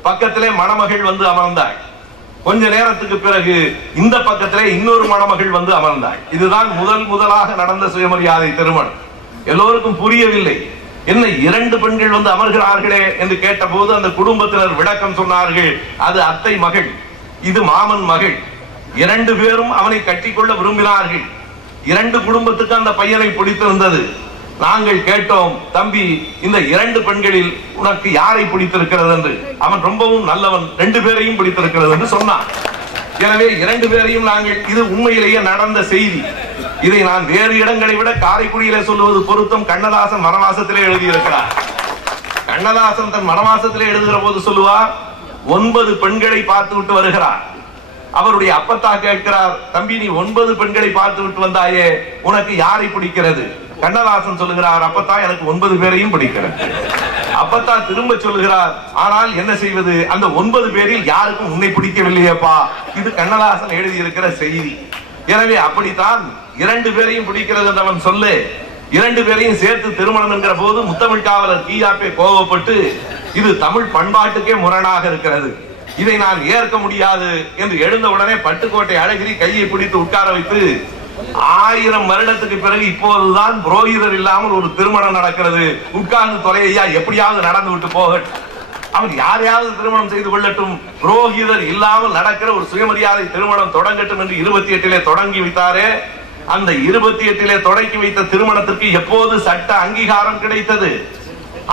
பக்கத்திலே மணமகள் வந்து அமர்ந்தாள். கொஞ்ச நேரத்துக்கு பிறகு இந்த பக்கத்திலே இன்னொரு மணமகள் வந்து அமர்ந்தாள். இதுதான் முதலாக நடந்த சுயமரியாதை திருமணம். எல்லோருக்கும் புரியவில்லை. என்ன 2 பெண்கள் வந்து அமர்கிறார்களே என்று கேட்ட போது அந்த குடும்பத்தினர் விளக்கம் சொன்னார்கள். அது அத்தை மகள், இது மாமன் மகள். 2 பேரும் அவனை கட்டிக்கொள்ள விரும்பினார்கள். 2 குடும்பத்துக்கு அந்த பையனை பிடித்திருந்தது. நாங்கள் கேட்டோம், தம்பி இந்த 2 பெண்களில் உனக்கு யாரை பிடித்திருக்கிறது என்று. அவன் ரொம்பவும் நல்லவன், 2 பேரையும் பிடித்திருக்கிறது என்று சொன்னான். எனவே 2 பேரையும் நாங்கள், இது உண்மையிலேயே நடந்த செய்தி. இதை நான் வேறு இடங்களை விட காரைக்குடியிலே சொல்லுவது பொருத்தம். கண்ணதாசன் வனவாசத்திலே எழுதியிருக்கிறார். கண்ணதாசன் தன் வனவாசத்திலே எழுதுகிற போது சொல்லுவார், 9 பெண்களை பார்த்து விட்டு வருகிறார். அவருடைய அப்பத்தா கேட்கிறார், தம்பி நீ 9 பெண்களை பார்த்து விட்டு வந்தாயே, உனக்கு யாரை பிடிக்கிறது? கண்ணதாசன் சொல்லுகிறார், அப்பத்தா எனக்கு 9 பேரையும் பிடிக்கிறது. அப்பத்தா திரும்ப சொல்லுகிறார், ஆனால் என்ன செய்வது, அந்த 9 பேரில் யாருக்கும் உன்னை பிடிக்கவில்லையப்பா. இது கண்ணதாசன் எழுதியிருக்கிற செய்தி. எனவே அப்படித்தான் 2 பேரையும் பிடிக்கிறது என்று அவன் சொல்லு. 2 பேரையும் சேர்த்து திருமணம் என்கிற போது முத்தமிழ் காவலர் கியாப்பே கோபப்பட்டு, இது தமிழ் பண்பாட்டுக்கே முரணாக இருக்கிறது, இதை நான் ஏற்க முடியாது என்று எழுந்த உடனே பட்டுக்கோட்டை அழகிரி கையை பிடித்து உட்கார வைத்து, 1000 வருடத்துக்கு பிறகு இப்போதுதான் புரோகிதர் இல்லாமல் ஒரு திருமணம் நடக்கிறது, உட்கார்ந்து தொலையா, எப்படியாவது நடந்து விட்டு போகட்டும், அவன் யாரையாவது திருமணம் செய்து கொள்ளட்டும், புரோகிதர் இல்லாமல் நடக்கிற ஒரு சுயமரியாதை திருமணம் தொடங்கட்டும் என்று 28 தொடங்கி வைத்தாரே. அந்த 28 தொடங்கி வைத்த திருமணத்திற்கு எப்போது சட்ட அங்கீகாரம் கிடைத்தது?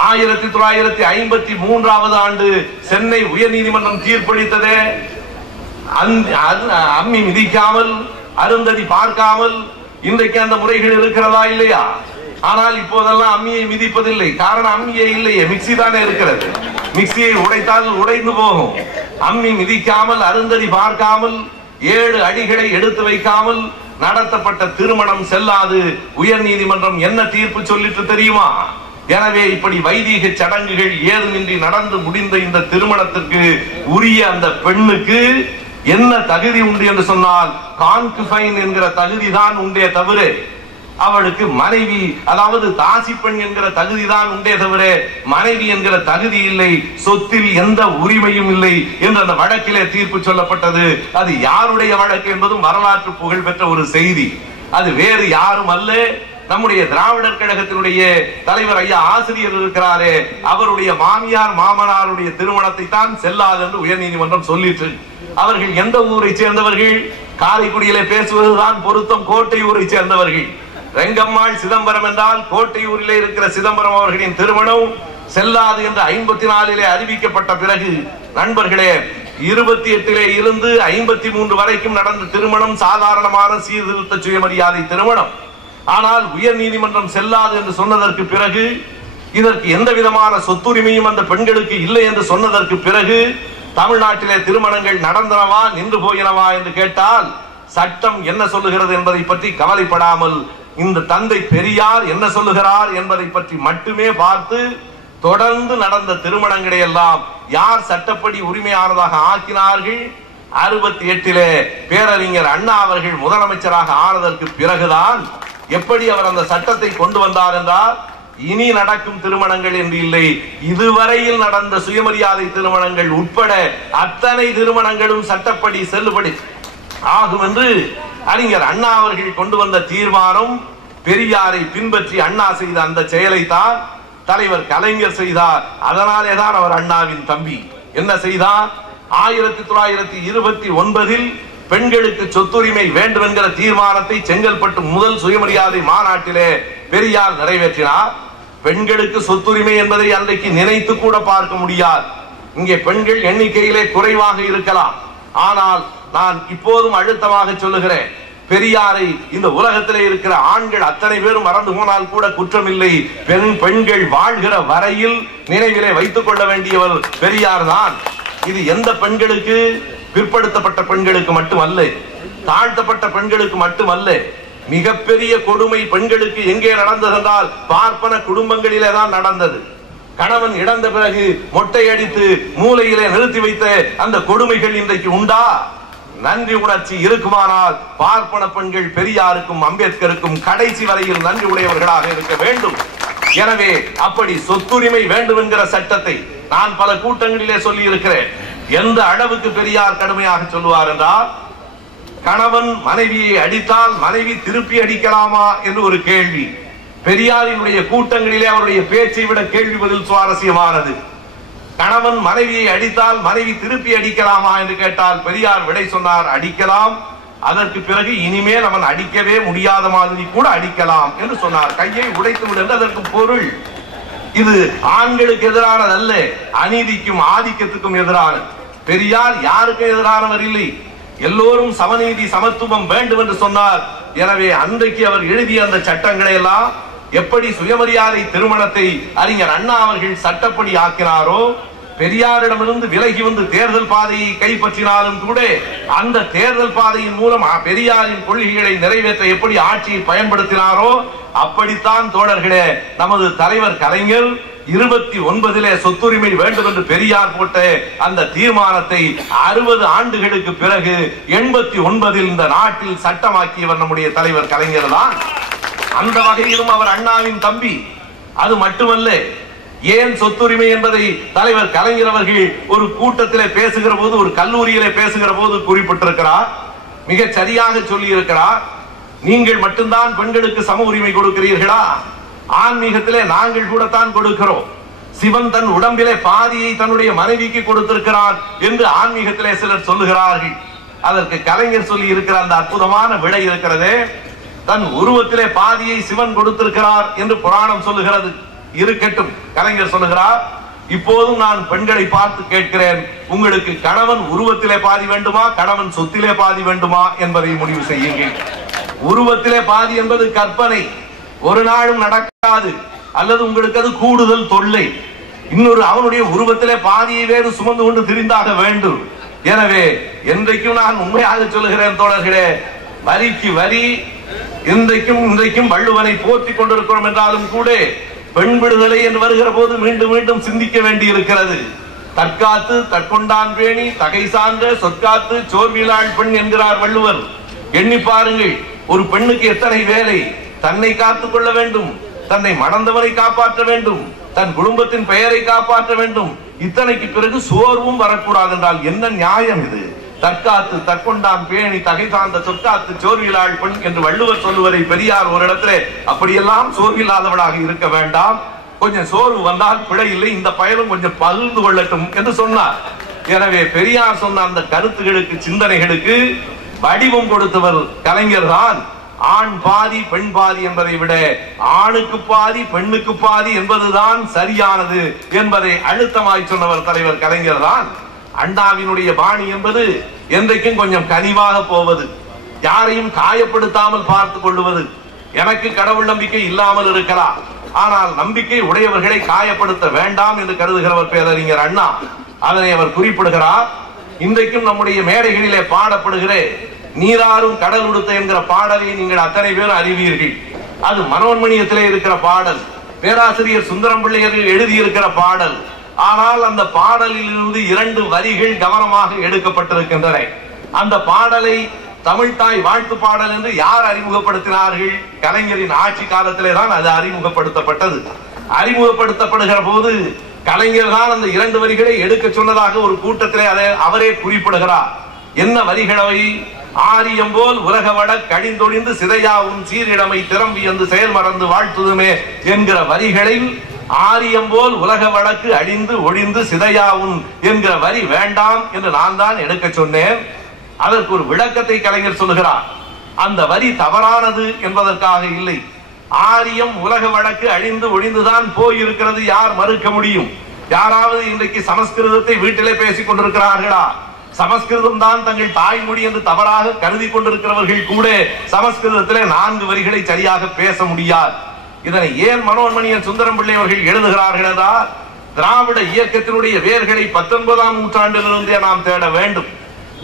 1953 ஆண்டு சென்னை உயர் நீதிமன்றம் தீர்ப்பளித்ததே. அம்மி மிதிக்காமல், அருந்ததி பார்க்காமல் இன்றைக்கு அந்த முறைகள் இருக்கிறதா இல்லையா? ஆனால் இப்போதெல்லாம் அம்மியை மிதிப்பதில்லை. காரணம் அம்மியே இல்லையே, மிக்சி தானே இருக்கிறது. மிக்சியை உடைத்தால் உடைந்து போகும். அம்மி மிதிக்காமல், அருந்ததி பார்க்காமல், 7 அடிகளை எடுத்து வைக்காமல் நடத்தப்பட்ட திருமணம் செல்லாது. உயர் நீதிமன்றம் என்ன தீர்ப்பு சொல்லிட்டு தெரியுமா? எனவே இப்படி வைதீக சடங்குகள் ஏதுமின்றி நடந்து முடிந்த இந்த திருமணத்திற்கு உரிய அந்த பெண்ணுக்கு என்ன தகுதி உண்டு என்று சொன்னால், கான்குபைன் என்கிற தகுதி தான் உண்டே தவிர, அவளுக்கு மனைவி, அதாவது தாசி பெண் என்கிற தகுதி தான் உண்டே தவிர மனைவி என்கிற தகுதி இல்லை, சொத்தில் எந்த உரிமையும் இல்லை என்று அந்த வழக்கிலே தீர்ப்பு சொல்லப்பட்டது. அது யாருடைய வழக்கு என்பதும் வரலாற்று புகழ் பெற்ற ஒரு செய்தி. அது வேறு யாரும் அல்ல, நம்முடைய திராவிடர் கழகத்தினுடைய தலைவர் ஐயா ஆசிரியர் இருக்கிறாரே, அவருடைய மாமியார் மாமனாருடைய திருமணத்தை தான் செல்லாது என்று உயர் நீதிமன்றம் சொல்லிற்று. அவர்கள் எந்த ஊரை சேர்ந்தவர்கள்? காரைக்குடியிலே பேசுவதுதான் பொருத்தம், கோட்டையூரை சேர்ந்தவர்கள். ரெங்கம்மாள் சிதம்பரம் என்றால் கோட்டையூரிலே இருக்கிற சிதம்பரம் அவர்களின் திருமணம் செல்லாது என்று 54 அறிவிக்கப்பட்ட பிறகு நண்பர்களே, 28 இருந்து 53 வரைக்கும் நடந்த திருமணம் சாதாரணமான சீர்திருத்த சுயமரியாதை திருமணம். ஆனால் உயர் நீதிமன்றம் செல்லாது என்று சொன்னதற்கு பிறகு, இதற்கு எந்த விதமான சொத்துரிமையும் அந்த பெண்களுக்கு இல்லை என்று சொன்னதற்கு பிறகு தமிழ்நாட்டிலே திருமணங்கள் நடந்தனவா நின்று போயினவா என்று கேட்டால் சட்டம் என்ன சொல்லுகிறது என்பதை பற்றி கவலைப்படாமல் இந்த தந்தை பெரியார் என்ன சொல்லுகிறார் என்பதை பற்றி மட்டுமே பார்த்து தொடர்ந்து நடந்த திருமணங்களை எல்லாம் யார் சட்டப்படி உரிமையானதாக ஆக்கினார்கள்? 68 பேரறிஞர் அண்ணா அவர்கள் முதலமைச்சராக ஆனதற்கு பிறகுதான். எப்படி அவர் அந்த சட்டத்தை கொண்டு வந்தார் என்றால், இனி நடக்கும் திருமணங்கள் என்று இல்லை, இதுவரையில் நடந்த சுயமரியாதை திருமணங்கள் உட்பட அத்தனை திருமணங்களும் சட்டப்படி செல்லுபடி ஆகும் என்று அறிஞர் அண்ணா அவர்கள் கொண்டு வந்த தீர்மானம். பெரியாரை பின்பற்றி அண்ணா செய்த அந்த செயலை தான் தலைவர் கலைஞர் செய்தார். அதனாலே தான் அவர் அண்ணாவின் தம்பி. என்ன செய்தார்? 1929 பெண்களுக்கு சொத்துரிமை வேண்டும் என்கிற தீர்மானத்தை செங்கல்பட்டு முதல் சுயமரியாதை மாநாட்டிலே பெரியார் நிறைவேற்றினார். பெண்களுக்கு சொத்துரிமை என்பதை அன்றைக்கு நினைத்து கூட பார்க்க முடியாது. இங்கே பெண்கள் எண்ணிக்கையிலே குறைவாக இருக்கலாம். ஆனால் நான் இப்போதும் அழுத்தமாக சொல்லுகிறேன், பெரியாரை இந்த உலகத்திலே இருக்கிற ஆண்கள் அத்தனை பேரும் மறந்து போனால் கூட குற்றமில்லை. பெண்கள் வாழ்கிற வரையில் நினைவிலே வைத்துக் கொள்ள வேண்டியவர் பெரியார் தான். இது எந்த பெண்களுக்கு? பிற்படுத்தப்பட்ட பெண்களுக்கு மட்டுமல்ல, தாழ்த்தப்பட்ட பெண்களுக்கு மட்டுமல்ல. மிகப்பெரிய கொடுமை பெண்களுக்கு எங்கே நடந்தது என்றால் பார்ப்பன குடும்பங்களிலே தான் நடந்தது. கணவன் இழந்த பிறகு மொட்டை அடித்து மூலையிலே நிறுத்தி வைத்த அந்த கொடுமைகள் இன்றைக்கு உண்டா? நன்றி உணர்ச்சி இருக்குமானால் பார்ப்பன பெண்கள் பெரியாருக்கும் அம்பேத்கருக்கும் கடைசி வரையில் நன்றி உடையவர்களாக இருக்க வேண்டும். எனவே அப்படி சொத்துரிமை வேண்டும் என்கிற சட்டத்தை நான் பல கூட்டங்களிலே சொல்லி இருக்கிறேன். எந்த அளவுக்கு பெரியார் கடுமையாக சொல்லுவார் என்றால், கணவன் மனைவியை அடித்தால் மனைவி திருப்பி அடிக்கலாமா என்று ஒரு கேள்வி. பெரியாரினுடைய கூட்டங்களிலே அவருடைய பேச்சை விட கேள்வி பதில் சுவாரஸ்யமானது. கணவன் மனைவியை அடித்தால் மனைவி திருப்பி அடிக்கலாமா என்று கேட்டால் பெரியார் விடை சொன்னார், அடிக்கலாம். அதற்கு பிறகு இனிமேல் அவன் அடிக்கவே முடியாத மாதிரி கூட அடிக்கலாம் என்று சொன்னார். கையை உடைத்து விடு என்று அதற்கு பொருள். இது ஆண்களுக்கு எதிரானது அல்ல, அநீதிக்கும் ஆதிக்கத்துக்கும் எதிரானது. பெரியார் யாருக்கும் எதிரானவர் இல்லை, எல்லோரும் சமநீதி சமத்துவம் வேண்டும் என்று சொன்னார். எனவே அன்றைக்கு அவர் எழுதிய அந்த சட்டங்களை எல்லாம் எப்படி சுயமரியாதை திருமணத்தை அறிஞர் அண்ணா அவர்கள் சட்டப்படி ஆக்கினாரோ, பெரியாரிடமிருந்து விலகி வந்து தேர்தல் பாதையை கைப்பற்றினாலும் கூட அந்த தேர்தல் பாதையின் மூலம் பெரியாரின் கொள்கைகளை நிறைவேற்ற எப்படி ஆட்சியை பயன்படுத்தினாரோ அப்படித்தான் தோழர்களே நமது தலைவர் கலைஞர் 29 சொத்துரிமை வேண்டும் என்று பெரியார் போட்ட அந்த தீர்மானத்தை 60 ஆண்டுகளுக்கு பிறகு 89 இந்த நாட்டில் சட்டமாக்கியவர் நம்முடைய தலைவர் கலைஞர் தான். அந்த வகையிலும் அவர் அண்ணாவின் தம்பி. அது மட்டுமல்ல, ஏன் சொத்துரிமை என்பதை தலைவர் கலைஞர் அவர்கள் ஒரு கூட்டத்திலே பேசுகிற போது, ஒரு கல்லூரியிலே பேசுகிற போது குறிப்பிட்டிருக்கிறார். மிக சரியாக சொல்லி இருக்கிறார். நீங்கள் மட்டும்தான் பெண்களுக்கு சம உரிமை கொடுக்கிறீர்களா? ஆன்மீகத்திலே நாங்கள் கூட தான் கொடுக்கிறோம். சிவன் தன் உடம்பிலே பாதியை தன்னுடைய மனைவிக்கு கொடுத்திருக்கிறார் என்று ஆன்மீகத்திலே சிலர் சொல்லுகிறார்கள். அதற்கு கலைஞர் சொல்லி இருக்கிற அந்த அற்புதமான விடை இருக்கிறதே, தன் உருவத்திலே பாதியை சிவன் கொடுத்திருக்கிறார் என்று புராணம் சொல்லுகிறது. இருக்கட்டும், கலைஞர் சொல்லுகிறார், இப்போதும் நான் பெண்களை பார்த்து கேட்கிறேன், உங்களுக்கு கணவன் உருவத்திலே பாதி வேண்டுமா, கணவன் சொத்திலே பாதி வேண்டுமா என்பதை முடிவு செய்யுங்கள். உருவத்திலே பாதி என்பது கற்பனை, ஒரு நாளும் நடக்காது. அல்லது உங்களுக்கு அது கூடுதல் தொல்லை. இன்னொரு அவனுடைய உருவத்திலே பாதியை வேறு சுமந்து கொண்டு திரிந்தாக வேண்டும். எனவே என்றைக்கும் நான் உண்மையாக சொல்லுகிறேன் தோழர்களே, வரிக்கு வரி இன்றைக்கும் வள்ளுவனை போற்றிக் கொண்டிருக்கிறோம் என்றாலும் கூட பெண் விடுதலை என்று வருகிற போது மீண்டும் மீண்டும் சிந்திக்க வேண்டி இருக்கிறது. தற்காத்து தற்கொண்டான் பேணி தகை சார்ந்த சொற்காத்து சோர்விலாள் பெண் என்கிறார் வள்ளுவர். எண்ணி பாருங்கள், ஒரு பெண்ணுக்கு எத்தனை வேலை. தன்னை காத்துக் கொள்ள வேண்டும், தன்னை மணந்தவரை காப்பாற்ற வேண்டும், தன் குடும்பத்தின் பெயரை காப்பாற்ற வேண்டும். இத்தனைக்கு பிறகு சோர்வும் வரக்கூடாது என்றால் என்ன நியாயம் இது? தற்காத்து தற்கொண்டான் பேணி தகை சார்ந்த சொற்காத்து சோர்விலாள் பெண் என்று வள்ளுவர் சொல்லுவதை பெரியார் ஒரு இடத்துல அப்படியெல்லாம் சோர்வில்லாதவளாக இருக்க வேண்டாம், கொஞ்சம் சோர்வு வந்தால் பிழை இல்லை, இந்த பயனும் கொஞ்சம் பகிர்ந்து கொள்ளட்டும் என்று சொன்னார். எனவே பெரியார் சொன்ன அந்த கருத்துகளுக்கு சிந்தனைகளுக்கு வடிவம் கொடுத்தவர் கலைஞர் தான். ஆண் பாதி பெண் பாதி என்பதை விட ஆணுக்கு பாதி பெண்ணுக்கு பாதி என்பதுதான் சரியானது என்பதை அழுத்தமாய் சொன்னவர் தலைவர் கலைஞர் தான். அண்ணாவினுடைய பாணி என்பது என்றைக்கும் கொஞ்சம் கனிவாக போவது, யாரையும் காயப்படுத்தாமல் பார்த்துக் கொள்வது. எனக்கு கடவுள் நம்பிக்கை இல்லாமல் இருக்கலாம், ஆனால் நம்பிக்கை உடையவர்களை காயப்படுத்த வேண்டாம் என்று கருதுகிறவர் பேரறிஞர் அண்ணா. அதனை அவர் குறிப்பிடுகிறார். இன்றைக்கும் நம்முடைய மேடைகளிலே பாடப்படுகிற நீராறும் கடல் உடுத்த என்கிற பாடலை நீங்கள் அத்தனை பேரும் அறிவீர்கள். அது மனோன்மணியத்திலே இருக்கிற பாடல், பேராசிரியர் சுந்தரம் பிள்ளை எழுதியிருக்கிற பாடல். ஆனால் அந்த பாடலில் இருந்து 2 வரிகள் கவனமாக எடுக்கப்பட்டிருக்கின்றன. அந்த பாடலை தமிழ்தாய் வாழ்த்து பாடல் என்று யார் அறிமுகப்படுத்தினார்கள்? கலைஞரின் ஆட்சி காலத்திலே தான் அது அறிமுகப்படுத்தப்பட்டது. அறிமுகப்படுத்தப்படுகிற போது கலைஞர் தான் அந்த 2 வரிகளை எடுக்க சொன்னதாக ஒரு கூட்டத்திலே அதை அவரே குறிப்பிடுகிறார். என்ன வரிகளவை? ஆரியம் போல் உலக வட கழிந்தொழிந்து சிதையாவும் சீரிடமை திறம்பி என்று செயல் மறந்து வாழ்த்துதுமே என்கிற வரிகளில் ஆரியம் போல் உலக வடக்கு அழிந்து ஒழிந்து சிதையாவும் என்கிற வரி வேண்டாம் என்று நான் தான் எடுக்க சொன்னேன். அதற்கு ஒரு விளக்கத்தை கலைஞர் சொல்லுகிறார். அந்த வரி தவறானது என்பதற்காக இல்லை. ஆரியம் உலக வடக்கு அழிந்து ஒழிந்துதான் போயிருக்கிறது, யார் மறுக்க முடியும்? யாராவது இன்றைக்கு சமஸ்கிருதத்தை வீட்டிலே பேசிக் கொண்டிருக்கிறார்களா? சமஸ்கிருதம் தான் தங்கள் தாய்மொழி என்று தவறாக கருதி கொண்டிருக்கிறவர்கள் கூட சமஸ்கிருதத்திலே 4 வரிகளை சரியாக பேச முடியாது. இதனை ஏன் மனோன்மணியன் சுந்தரம் பிள்ளை அவர்கள் எழுதுகிறார்கள் என்றால், திராவிட இயக்கத்தினுடைய வேர்களை 19ஆம் நூற்றாண்டிலிருந்தே நாம் தேட வேண்டும்.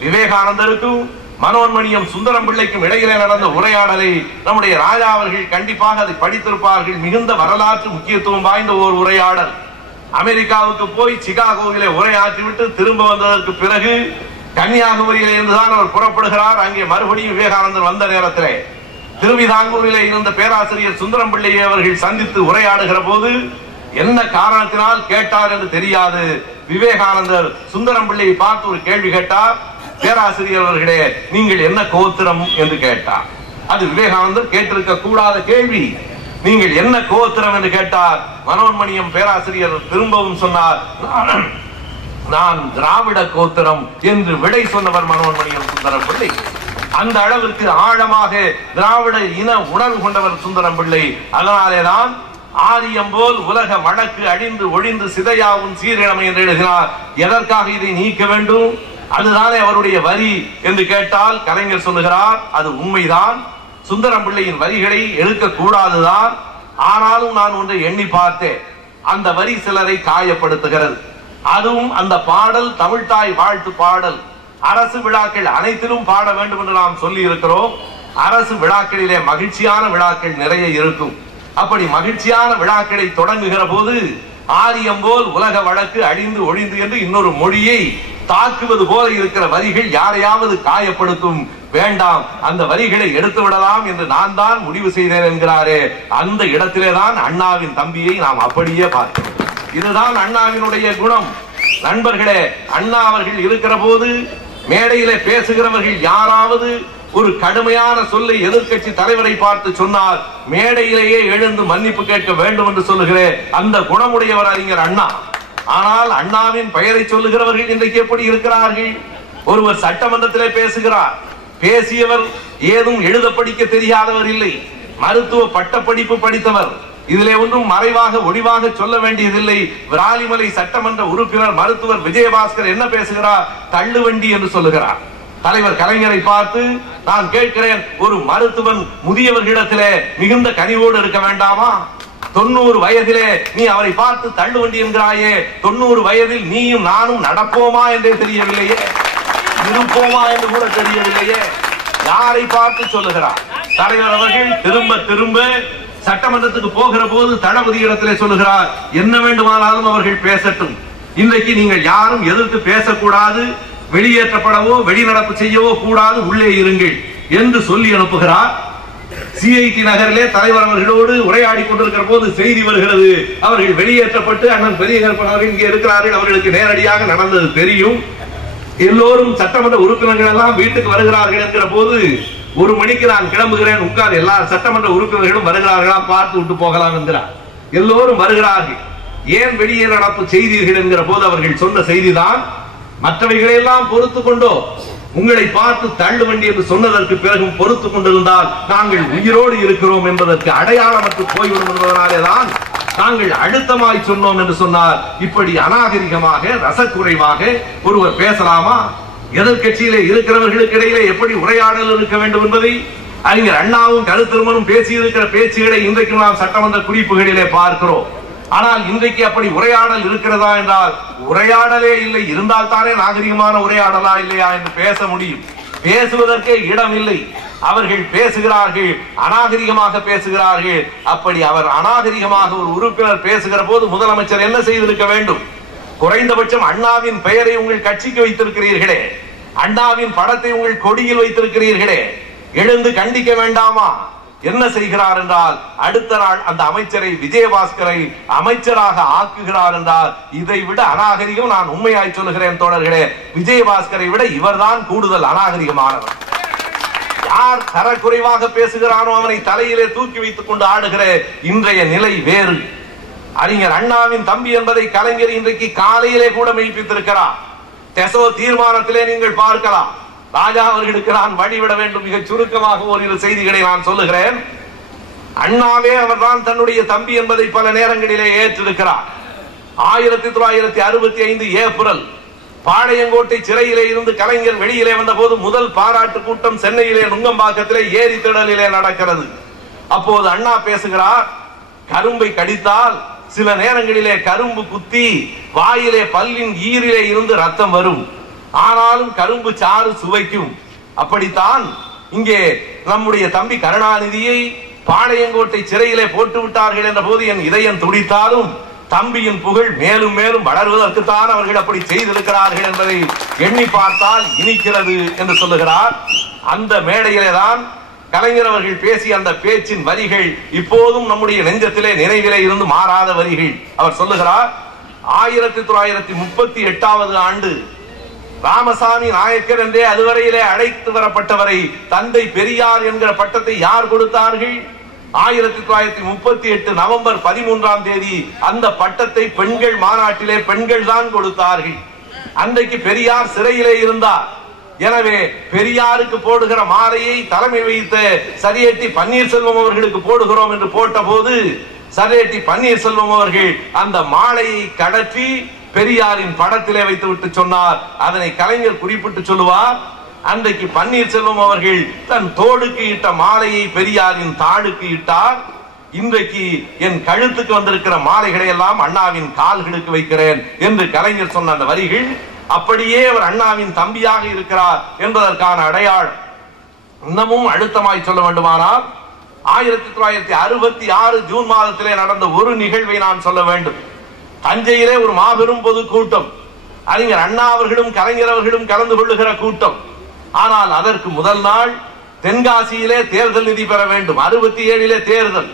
விவேகானந்தருக்கும் மனோன்மணியம் சுந்தரம் பிள்ளைக்கும் இடையிலே நடந்த உரையாடலை நம்முடைய ராஜா அவர்கள் கண்டிப்பாக அதை படித்திருப்பார்கள். மிகுந்த வரலாற்று முக்கியத்துவம் வாய்ந்த ஒரு உரையாடல். அமெரிக்காவுக்கு போய் சிகாகோவிலே உரையாற்றிவிட்டு திரும்ப வந்ததற்கு பிறகு கன்னியாகுமரியிலே இருந்துதான் அவர் புறப்படுகிறார். அங்கே மறுபடியும் விவேகானந்தர் வந்த நேரத்திலே திருவிதாங்கூரிலே இருந்த பேராசிரியர் சுந்தரம் பிள்ளையை அவர்கள் சந்தித்து உரையாடுகிற போது என்ன காரணத்தினால் கேட்டார் என்று தெரியாது. விவேகானந்தர் சுந்தரம் பிள்ளையை பார்த்து ஒரு கேள்வி கேட்டார். பேராசிரியர் அவர்களே, நீங்கள் என்ன கோத்திரம் என்று கேட்டார். அது விவேகானந்தர் கேட்டிருக்க கூடாத கேள்வி. நீங்கள் என்ன கோத்திரம் என்று கேட்டார். மனோன்மணியம் பேராசிரியர் திரும்பவும் சொன்னார், நான் திராவிட கோத்திரம் என்று விடை சொன்னவர் மனோன்மணியம் சுந்தரம் பிள்ளை. அந்த அளவிற்கு ஆழமாக திராவிட இன உணர்வு கொண்டவர் சுந்தரம் பிள்ளை. அதனாலேதான் ஆரியம் போல் உலக வழக்கு அழிந்து ஒழிந்து சிதையாவும் சீரிழமை என்று எழுதினார். எதற்காக இதை நீக்க வேண்டும்? அதுதானே அவருடைய வரி என்று கேட்டால் கலைஞர் சொல்லுகிறார், அது உண்மைதான். சுந்தரம் பிள்ளையின் வரிகளை எடுக்க கூடாதுதான். ஆனாலும் நான் ஒன்றை எண்ணி பார்த்தேன். அந்த வரி சிலரை காயப்படுத்துகிறது. அதுவும் அந்த பாடல் தமிழ்தாய் வாழ்த்து பாடல். அரசு விழாக்கள் அனைத்திலும் பாட வேண்டும் என்று நாம் சொல்லி இருக்கிறோம். அரசு விழாக்களிலே மகிழ்ச்சியான விழாக்கள் நிறைய இருக்கும். அப்படி மகிழ்ச்சியான விழாக்களை தொடங்குகிற போது ஆரியம் போல் உலக வழக்கு அழிந்து ஒழிந்து என்று இன்னொரு மொழியை தாக்குவது போல இருக்கிற வரிகள் யாரையாவது காயப்படுத்தும். வேண்டாம், அந்த வரிகளை எடுத்து விடலாம் என்று நான் தான் முடிவு செய்தேன் என்கிறாரே. அந்த இடத்திலே தான் அண்ணாவின் தம்பியை நாம் அப்படியே பார்க்கிறோம். இதுதான் அண்ணாவினுடைய குணம். நண்பர்களே, அண்ணா அவர்கள் இருக்கிற போது மேடையிலே பேசுகிறவர்கள் யாராவது ஒரு கடுமையான சொல்லை எதிர்க்கட்சி தலைவரை பார்த்து சொன்னார், மேடையிலேயே எழுந்து மன்னிப்பு கேட்க வேண்டும் என்று சொல்லுகிறேன். அந்த குணமுடையவர் அறிஞர் அண்ணா. ஆனால் அண்ணாவின் பெயரை சொல்லுகிறவர்கள் இன்றைக்கு எப்படி இருக்கிறார்கள்? ஒருவர் சட்டமன்றத்திலே பேசுகிறார். பேசியவர் ஏதும் எழுத படிக்க தெரியாதவர் இல்லை, மருத்துவ பட்டப்படிப்பு படித்தவர். இதிலே ஒன்றும் மறைவாக ஒளிவாக சொல்ல வேண்டியதில்லை. விராலிமலை சட்டமன்ற உறுப்பினர் மருத்துவர் விஜயபாஸ்கர் என்ன பேசுகிறார்? தள்ளுவண்டி என்று சொல்லுகிறார். தலைவர் கலைஞரை பார்த்து நான் கேட்கிறேன், ஒரு மருத்துவன் முதியவர்களிடத்திலே மிகுந்த கனிவோடு இருக்க வேண்டாமா? 90 வயதிலே நீ அவரை பார்த்து தள்ளுவண்டி என்கிறாயே, 90 வயதில் நீயும் நானும் நடப்போமா என்றே தெரியவில்லையே, இருப்போமா என்று கூட தெரியவில்லையே. யாரை பார்த்து சொல்லுகிறார்? தலைவர் அவர்கள் திரும்ப திரும்ப சட்டமன்றத்துக்கு போகிற போது தளபதி இடத்திலே சொல்லுகிறார், என்ன வேண்டுமானாலும் அவர்கள் பேசட்டும், இன்றைக்கு நீங்கள் யாரும் எதிர்த்து பேசக்கூடாது, வெளியேற்றப்படவோ வெளிநடப்பு செய்யவோ கூடாது, உள்ளே இருங்கள் என்று சொல்லி அனுப்புகிறார். சிஐடி நகரிலே தலைவர் அவர்களோடு உரையாடி கொண்டிருக்கிற போது செய்தி வருகிறது, அவர்கள் வெளியேற்றப்பட்டு அண்ணன் பெரிய கருப்பன் இங்கே இருக்கிறார்கள். அவர்களுக்கு நேரடியாக நடந்தது தெரியும். எல்லோரும் சட்டமன்ற உறுப்பினர்கள் எல்லாம் வீட்டுக்கு வருகிறார்கள் என்கிற போது 1 மணிக்கு நான் கிளம்புகிறேன், உட்கார், எல்லா சட்டமன்ற உறுப்பினர்களும் வருகிறார்களா, பார்த்து விட்டு போகலாம் என்கிறார். எல்லோரும் வருகிறார்கள். ஏன் வெளியே நடப்பு செய்தீர்கள் என்கிற போது அவர்கள் சொன்ன செய்திதான், மற்றவைகளெல்லாம் பொறுத்து கொண்டோ உங்களை பார்த்து தள்ளுவண்டி என்று சொன்னதற்கு பிறகும் பொறுத்து கொண்டிருந்தால் நாங்கள் உயிரோடு இருக்கிறோம் என்பதற்கு அடையாளமற்று போய்விடும் என்பதனாலேதான் நாங்கள் அழுத்தமாய் சொன்னோம் என்று சொன்னார். இப்படி அநாகரிகமாக ரசக்குறைவாக ஒருவர் பேசலாமா? எதிர்கட்சியிலே இருக்கிறவர்களுக்கு இடையிலே எப்படி உரையாடல் இருக்க வேண்டும் என்பதை அறிஞர் அண்ணாவும் கருத்திருமனும் பேசியிருக்கிற பேச்சுகளை இன்றைக்கு நாம் சட்டமன்ற குறிப்புகளிலே பார்க்கிறோம். ஆனால் இன்றைக்கு அப்படி உரையாடல் இருக்கிறதா என்றால் உரையாடலே இல்லை. இருந்தால் தானே நாகரிகமான உரையாடலா இல்லையா என்று பேச முடியும். பேசுவதற்கே இடம் இல்லை. அவர்கள் பேசுகிறார்கள், அநாகரிகமாக பேசுகிறார்கள். அப்படி அவர் அநாகரிகமாக ஒரு உறுப்பினர் பேசுகிற போது முதலமைச்சர் என்ன செய்திருக்க வேண்டும்? குறைந்தபட்சம் அண்ணாவின் பெயரை உங்கள் கட்சிக்கு வைத்திருக்கிறீர்களே, அண்ணாவின் படத்தை உங்கள் கொடியில் வைத்திருக்கிறீர்களே, எழுந்து கண்டிக்க வேண்டாமா? என்ன செய்கிறார் என்றால் அடுத்த நாள் அந்த அமைச்சரை விஜயபாஸ்கரை அமைச்சராக ஆக்குகிறார் என்றால் இதை விட அநாகரிகம், நான் உண்மையாய் சொல்லுகிறேன் தோழர்களே, விஜயபாஸ்கரை விட இவர்தான் கூடுதல் அநாகரிகமானவர். யார் தரக்குறைவாக பேசுகிறானோ அவனை தலையிலே தூக்கி வைத்துக் கொண்டு ஆடுகிற இன்றைய நிலை வேறு. அறிஞர் அண்ணாவின் தம்பி என்பதை கலைஞர் இன்றைக்கு காலையிலே கூட மெய்ப்பித்திருக்கிறார். டெசோ தீர்மானத்திலே நீங்கள் பார்க்கலாம். ராஜா அவர்களுக்கு நான் வழிவிட வேண்டும். மிக சுருக்கமாக ஓரிரு செய்திகளை நான் சொல்லுகிறேன். அண்ணாவே அவர்தான் தன்னுடைய தம்பி என்பதை பல நேரங்களிலே ஏற்றிருக்கிறார். 1965 ஏப்ரல் பாளையங்கோட்டை சிறையிலே இருந்து கலைஞர் வெளியிலே வந்த போது முதல் பாராட்டு கூட்டம் சென்னையிலே நுங்கம்பாக்கத்திலே ஏரி திடலிலே நடக்கிறது. அப்போது அண்ணா பேசுகிறார், கரும்பை கடித்தால் சில நேரங்களிலே கரும்பு குத்தி வாயிலே பல்லின் ஈரிலே இருந்து ரத்தம் வரும், ஆனாலும் கரும்பு சாறு சுவைக்கும். அப்படித்தான் இங்கே நம்முடைய தம்பி கருணாநிதியை பாளையங்கோட்டை சிறையிலே போட்டு விட்டார்கள் என்ற போது என் இதயம் துடித்தாலும் தம்பியின் புகழ் மேலும் மேலும் வளர்வதற்குத்தான் அவர்கள் அப்படி செய்திருக்கிறார்கள் என்பதை எண்ணி பார்த்தால் இனிக்கிறது என்று சொல்லுகிறார். அந்த மேடையிலே தான் கலைஞர் அவர்கள் பேசிய அந்த பேச்சின் வரிகள் இப்போதும் நம்முடைய நெஞ்சத்திலே நினைவிலே இருந்து மாறாத வரிகள். அவர் சொல்லுகிறார், 1938 ஆண்டு ராமசாமி நாயக்கர் என்றே அதுவரையிலே அழைத்து வரப்பட்டவரை தந்தை பெரியார் என்கிற பட்டத்தை யார் கொடுத்தார்கள்? 1938 நவம்பர் 13 அந்த பட்டத்தை பெண்கள் மாநாட்டிலே பெண்கள் தான் கொடுத்தார்கள். அன்றைக்கு பெரியார் சிறையிலே இருந்தார். எனவே பெரியாருக்கு போடுகிற மாலையை தலைமை வைத்த சரியேட்டி பன்னீர்செல்வம் அவர்களுக்கு போடுகிறோம் என்று போட்ட போது சரியேட்டி பன்னீர்செல்வம் அவர்கள் அந்த மாலையை கடற்றி பெரியாரின் படத்திலே வைத்து விட்டு சொன்னார். அதனை கலைஞர் குறிப்பிட்டு சொல்லுவார், அன்றைக்கு பன்னீர்செல்வம் அவர்கள் தன் தோளுக்கு இட்ட மாலையை பெரியாரின் தாளுக்கு இட்டார். இன்றைக்கு என் கழுத்துக்கு வந்திருக்கிற மாலைகளை எல்லாம் அண்ணாவின் கால்களுக்கு வைக்கிறேன் என்று கலைஞர் சொன்ன அந்த வரிகள் அப்படியே அவர் அண்ணாவின் தம்பியாக இருக்கிறார் என்பதற்கான அடையாளம். இன்னமும் அழுத்தமாய் சொல்ல வேண்டுமானால் 1966 ஜூன் மாதத்திலே நடந்த ஒரு நிகழ்வை நான் சொல்ல வேண்டும். தஞ்சையிலே ஒரு மாபெரும் பொது கூட்டம், அறிஞர் அண்ணா அவர்களும் கலைஞர் அவர்களும் கலந்து கொள்ளுகிற கூட்டம். ஆனால் அதற்கு முதல் நாள் தென்காசியிலே தேர்தல் நிதி பெற வேண்டும். 67 தேர்தல்,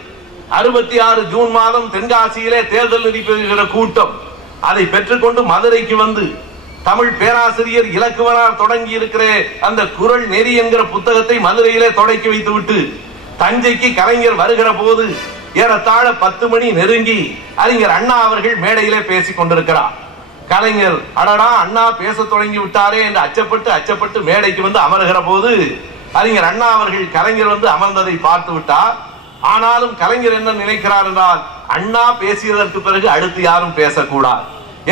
66 ஜூன் மாதம் தென்காசியிலே தேர்தல் நிதி பெறுகிற கூட்டம். அதை பெற்றுக்கொண்டு மதுரைக்கு வந்து தமிழ் பேராசிரியர் இலக்குவனார் தொடங்கி இருக்கிற அந்த குறள் நெறி என்கிற புத்தகத்தை மதுரையிலே தொடக்கி வைத்துவிட்டு தஞ்சைக்கு கலைஞர் வருகிற போது ஏறத்தாழ 10 மணி நெருங்கி அறிஞர் அண்ணா அவர்கள் மேடையிலே பேசிக் கொண்டிருக்கிறார். கலைஞர் அடடா அண்ணா பேச தொடங்கி விட்டாரே என்று அச்சப்பட்டு மேடைக்கு வந்து அமர்கிற போது அறிஞர் அண்ணா அவர்கள் கலைஞர் வந்து அமர்ந்ததை பார்த்து விட்டார். ஆனாலும் கலைஞர் என்ன நினைக்கிறார் என்றால், அண்ணா பேசியதற்கு பிறகு அடுத்து யாரும் பேசக்கூடாது,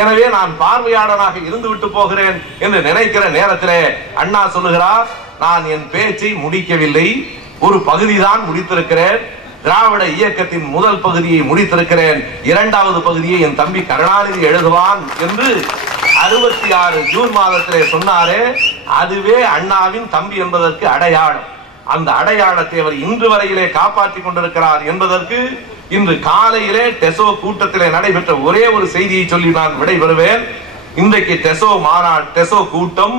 எனவே நான் பார்வையாளனாக இருந்து விட்டு போகிறேன் என்று நினைக்கிற நேரத்திலே அண்ணா சொல்லுகிறார், நான் என் பேச்சை முடிக்கவில்லை, ஒரு பகுதிதான் முடித்திருக்கிறேன். திராவிட இயக்கத்தின் முதல் பகுதியை முடித்திருக்கிறேன், இரண்டாவது பகுதியை என் தம்பி கருணாநிதி எழுதுவான் என்று 66 ஜூன் மாதத்திலே சொன்னாரே, அதுவே அண்ணாவின் தம்பி என்பதற்கு அடையாளம். அந்த அடையாளத்தை அவர் இன்று வரையிலே காப்பாற்றிக் கொண்டிருக்கிறார் என்பதற்கு இன்று காலையிலே டெசோ கூட்டத்திலே நடைபெற்ற ஒரே ஒரு செய்தியை சொல்லி நான் விடைபெறுவேன். இன்றைக்கு டெசோ கூட்டம்,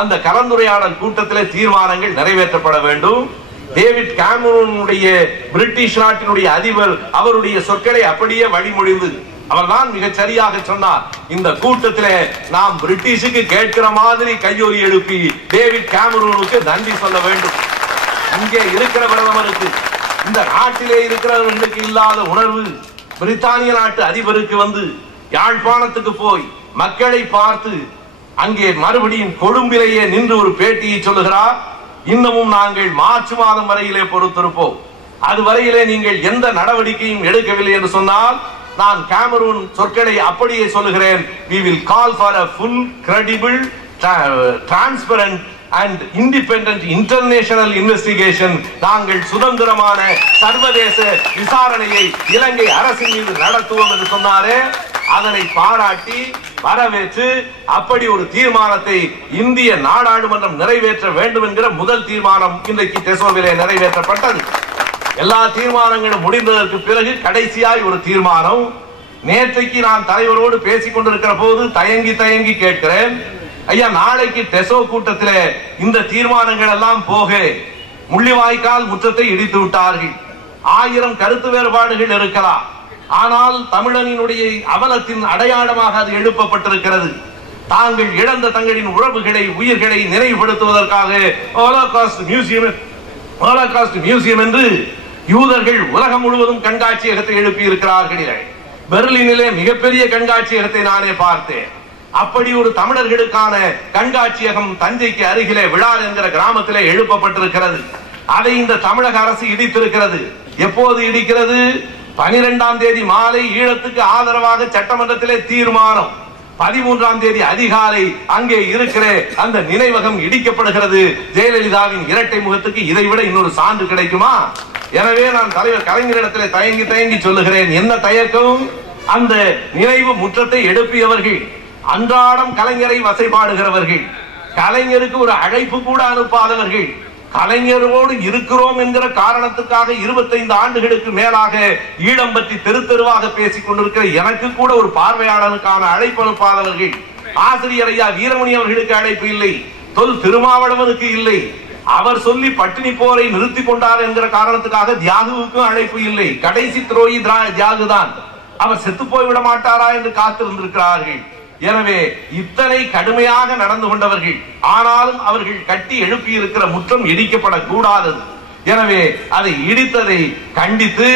அந்த கலந்துரையாடல் கூட்டத்திலே தீர்மானங்கள் நிறைவேற்றப்பட வேண்டும். டேவிட் கேமரூனுடைய பிரிட்டிஷ் நாட்டினுடைய அதிபர் அவருடைய சொற்களை அப்படியே வழிமொழிந்து அவர்தான் மிக சரியாக சொன்னார், இந்த கூட்டத்திலே நாம் பிரிட்டிஷுக்கு கேட்கிற மாதிரி கையொலி எழுப்பி டேவிட் கேமரூனுக்கு நன்றி சொல்ல வேண்டும். இங்கே இருக்கிற பிரதமருக்கு, இந்த நாட்டிலே இருக்கிறவர்களுக்கு இல்லாத உணர்வு பிரித்தானிய நாட்டு அதிபருக்கு வந்து யாழ்ப்பாணத்துக்கு போய் மக்களை பார்த்து அங்கே மறுபடியும் கொழும்பிலேயே நின்று ஒரு பேட்டியை சொல்லுகிறார். இன்னமும் நாங்கள் மார்ச் மாதம் வரையிலே பொறுத்திருப்போம், அதுவரையிலே நீங்கள் எந்த நடவடிக்கையும் எடுக்கவில்லை என்று சொன்னால் நான் கேமரூன் சொற்களை அப்படியே சொல்லுகிறேன், we will call for a full, credible, transparent and independent international investigation, நாங்கள் சுதந்திரமான சர்வதேச விசாரணையை இலங்கை அரசின் மீது நடத்துவோம் என்று சொன்னாரே, அதனை பாராட்டி வரவேற்று அப்படி ஒரு தீர்மானத்தை இந்திய நாடாளுமன்றம் நிறைவேற்ற வேண்டும் என்கிற முதல் தீர்மானம் இன்றைக்கு டெசோவிலே நிறைவேற்றப்பட்டது. எல்லா தீர்மானங்களும் முடிந்ததற்கு பிறகு கடைசியாய் ஒரு தீர்மானம். நேற்றைக்கு நான் தலைவரோடு பேசிக் கொண்டிருக்கிற போது தயங்கி கேட்கிறேன், ஐயா நாளைக்கு டெசோ கூட்டத்திலே இந்த தீர்மானங்கள் எல்லாம் போக முள்ளிவாய்க்கால் முற்றத்தை இடித்து விட்டார்கள். 1000 கருத்து வேறுபாடுகள் இருக்கலாம், ஆனால் தமிழனினுடைய அவலத்தின் அடையாளமாக அது எழுப்பப்பட்டிருக்கிறது. தாங்கள் இழந்த தங்களின் உறவுகளை உயிர்களை நினைவுபடுத்துவதற்காக ஹோலோகாஸ்ட் மியூசியம் என்று யூதர்கள் உலகம் முழுவதும் கண்காட்சியகத்தை எழுப்பி இருக்கிறார்கள். பெர்லினிலே மிகப்பெரிய கண்காட்சியகத்தை நானே பார்த்தேன். அப்படி ஒரு தமிழர்களுக்கான கண்காட்சியகம் தஞ்சைக்கு அருகிலே விழார் என்கிற கிராமத்திலே எழுப்பப்பட்டிருக்கிறது. அதை இந்த தமிழக அரசு இடித்திருக்கிறது. எப்போது இடிக்கிறது? 12ஆம் தேதி மாலை ஈழத்துக்கு ஆதரவாக சட்டமன்றத்திலே தீர்மானம், 13ஆம் தேதி அதிகாலை அங்கே இருக்கிற அந்த நினைவகம் இடிக்கப்படுகிறது. ஜெயலலிதாவின் இரட்டை முகத்துக்கு இதைவிட இன்னொரு சான்று கிடைக்குமா? எனவே நான் தலைவர் கலைஞரிடத்திலே தயங்கி சொல்லுகிறேன், என்ன தயக்கம்? அந்த நினைவு முற்றத்தை எழுப்பியவர்கள் அன்றாடம் கலைஞரை வசைபாடுகிறவர்கள், கலைஞருக்கு ஒரு அழைப்பு கூட அனுப்பாதவர்கள், கலைஞரோடு இருக்கிறோம் என்கிற காரணத்துக்காக 25 ஆண்டுகளுக்கு மேலாக ஈழம் பற்றி தெருவாக பேசிக் கொண்டிருக்கிற எனக்கு கூட ஒரு பார்வையாளனுக்கான அழைப்பு அனுப்பாதவர்கள், ஆசிரியர் ஐயா வீரமணி அவர்களுக்கு அழைப்பு இல்லை, தொல் திருமாவளவனுக்கு இல்லை, அவர் சொல்லி பட்டினி போரை நிறுத்தி கொண்டார் என்கிற காரணத்துக்காக தியாகுவுக்கும் அழைப்பு இல்லை. கடைசி துரோகி தியாகு தான், அவர் செத்து போய்விட மாட்டாரா என்று காத்திருந்திருக்கிறார்கள். எனவே இத்தனை கடுமையாக நடந்து கொண்டவர்கள், ஆனாலும் அவர்கள் கட்டி எழுப்பி இருக்கிற முற்றம் இடிக்கப்படக்கூடாதது. எனவே அதை இடித்ததை கண்டித்து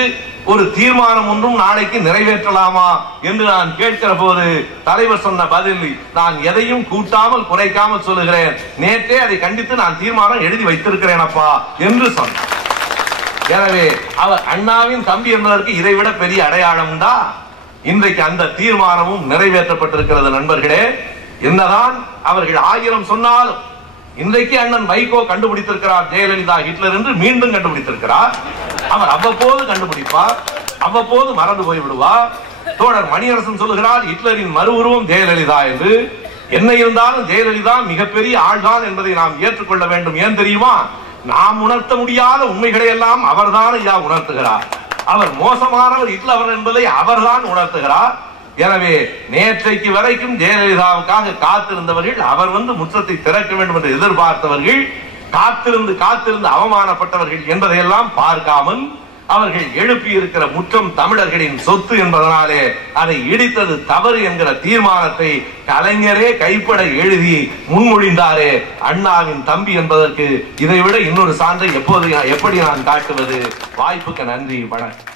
ஒரு தீர்மானம் ஒன்றும் நாளைக்கு நிறைவேற்றலாமா என்று நான் கேட்கிற போது தலைவர் சொன்ன பதில், நான் எதையும் கூட்டாமல் குறைக்காமல் சொல்லுகிறேன், நேற்றே அதை கண்டித்து நான் தீர்மானம் எழுதி வைத்திருக்கிறேன் அப்பா என்று சொன்னார். எனவே அவர் அண்ணாவின் தம்பி என்பதற்கு இதைவிட பெரிய அடையாளம் தான். இன்றைக்கு அந்த தீர்மானமும் நிறைவேற்றப்பட்டிருக்கிறது. நண்பர்களே, என்னதான் அவர்கள் 1000 சொன்னாலும் இன்றைக்கு அண்ணன் வைகோ கண்டுபிடித்திருக்கிறார் ஜெயலலிதா ஹிட்லர் என்று மீண்டும் கண்டுபிடித்திருக்கிறார். அவர் அவ்வப்போது கண்டுபிடிப்பார், அவ்வப்போது மறந்து போய்விடுவார். தோழர் மணியரசன் சொல்லுகிறார் ஹிட்லரின் மறு உருவம் ஜெயலலிதா என்று. என்ன இருந்தாலும் ஜெயலலிதா மிகப்பெரிய ஆள்தான் என்பதை நாம் ஏற்றுக்கொள்ள வேண்டும். ஏன் தெரியுமா? நாம் உணர்த்த முடியாத உண்மைகளை எல்லாம் அவர்தான் ஐயா உணர்த்துகிறார். அவர் மோசமானவர் ஹிட்லர் என்பதை அவர்தான் உணர்த்துகிறார். எனவே நேற்றைக்கு வரைக்கும் ஜெயலலிதாவுக்காக காத்திருந்தவர்கள், அவர் முற்றத்தை திறக்க வேண்டும் என்று எதிர்பார்த்தவர்கள், காத்திருந்து அவமானப்பட்டவர்கள் என்பதையெல்லாம் பார்க்காமல் அவர்கள் எழுப்பி இருக்கிற முற்றம் தமிழர்களின் சொத்து என்பதனாலே அதை இடித்தது தவறு என்கிற தீர்மானத்தை கலைஞரே கைப்பட எழுதி முன்மொழிந்தாரே, அண்ணாவின் தம்பி என்பதற்கு இதைவிட இன்னொரு சான்றை எப்படி நான் காட்டுவது? வாய்ப்புக்கு நன்றி, வணக்கம்.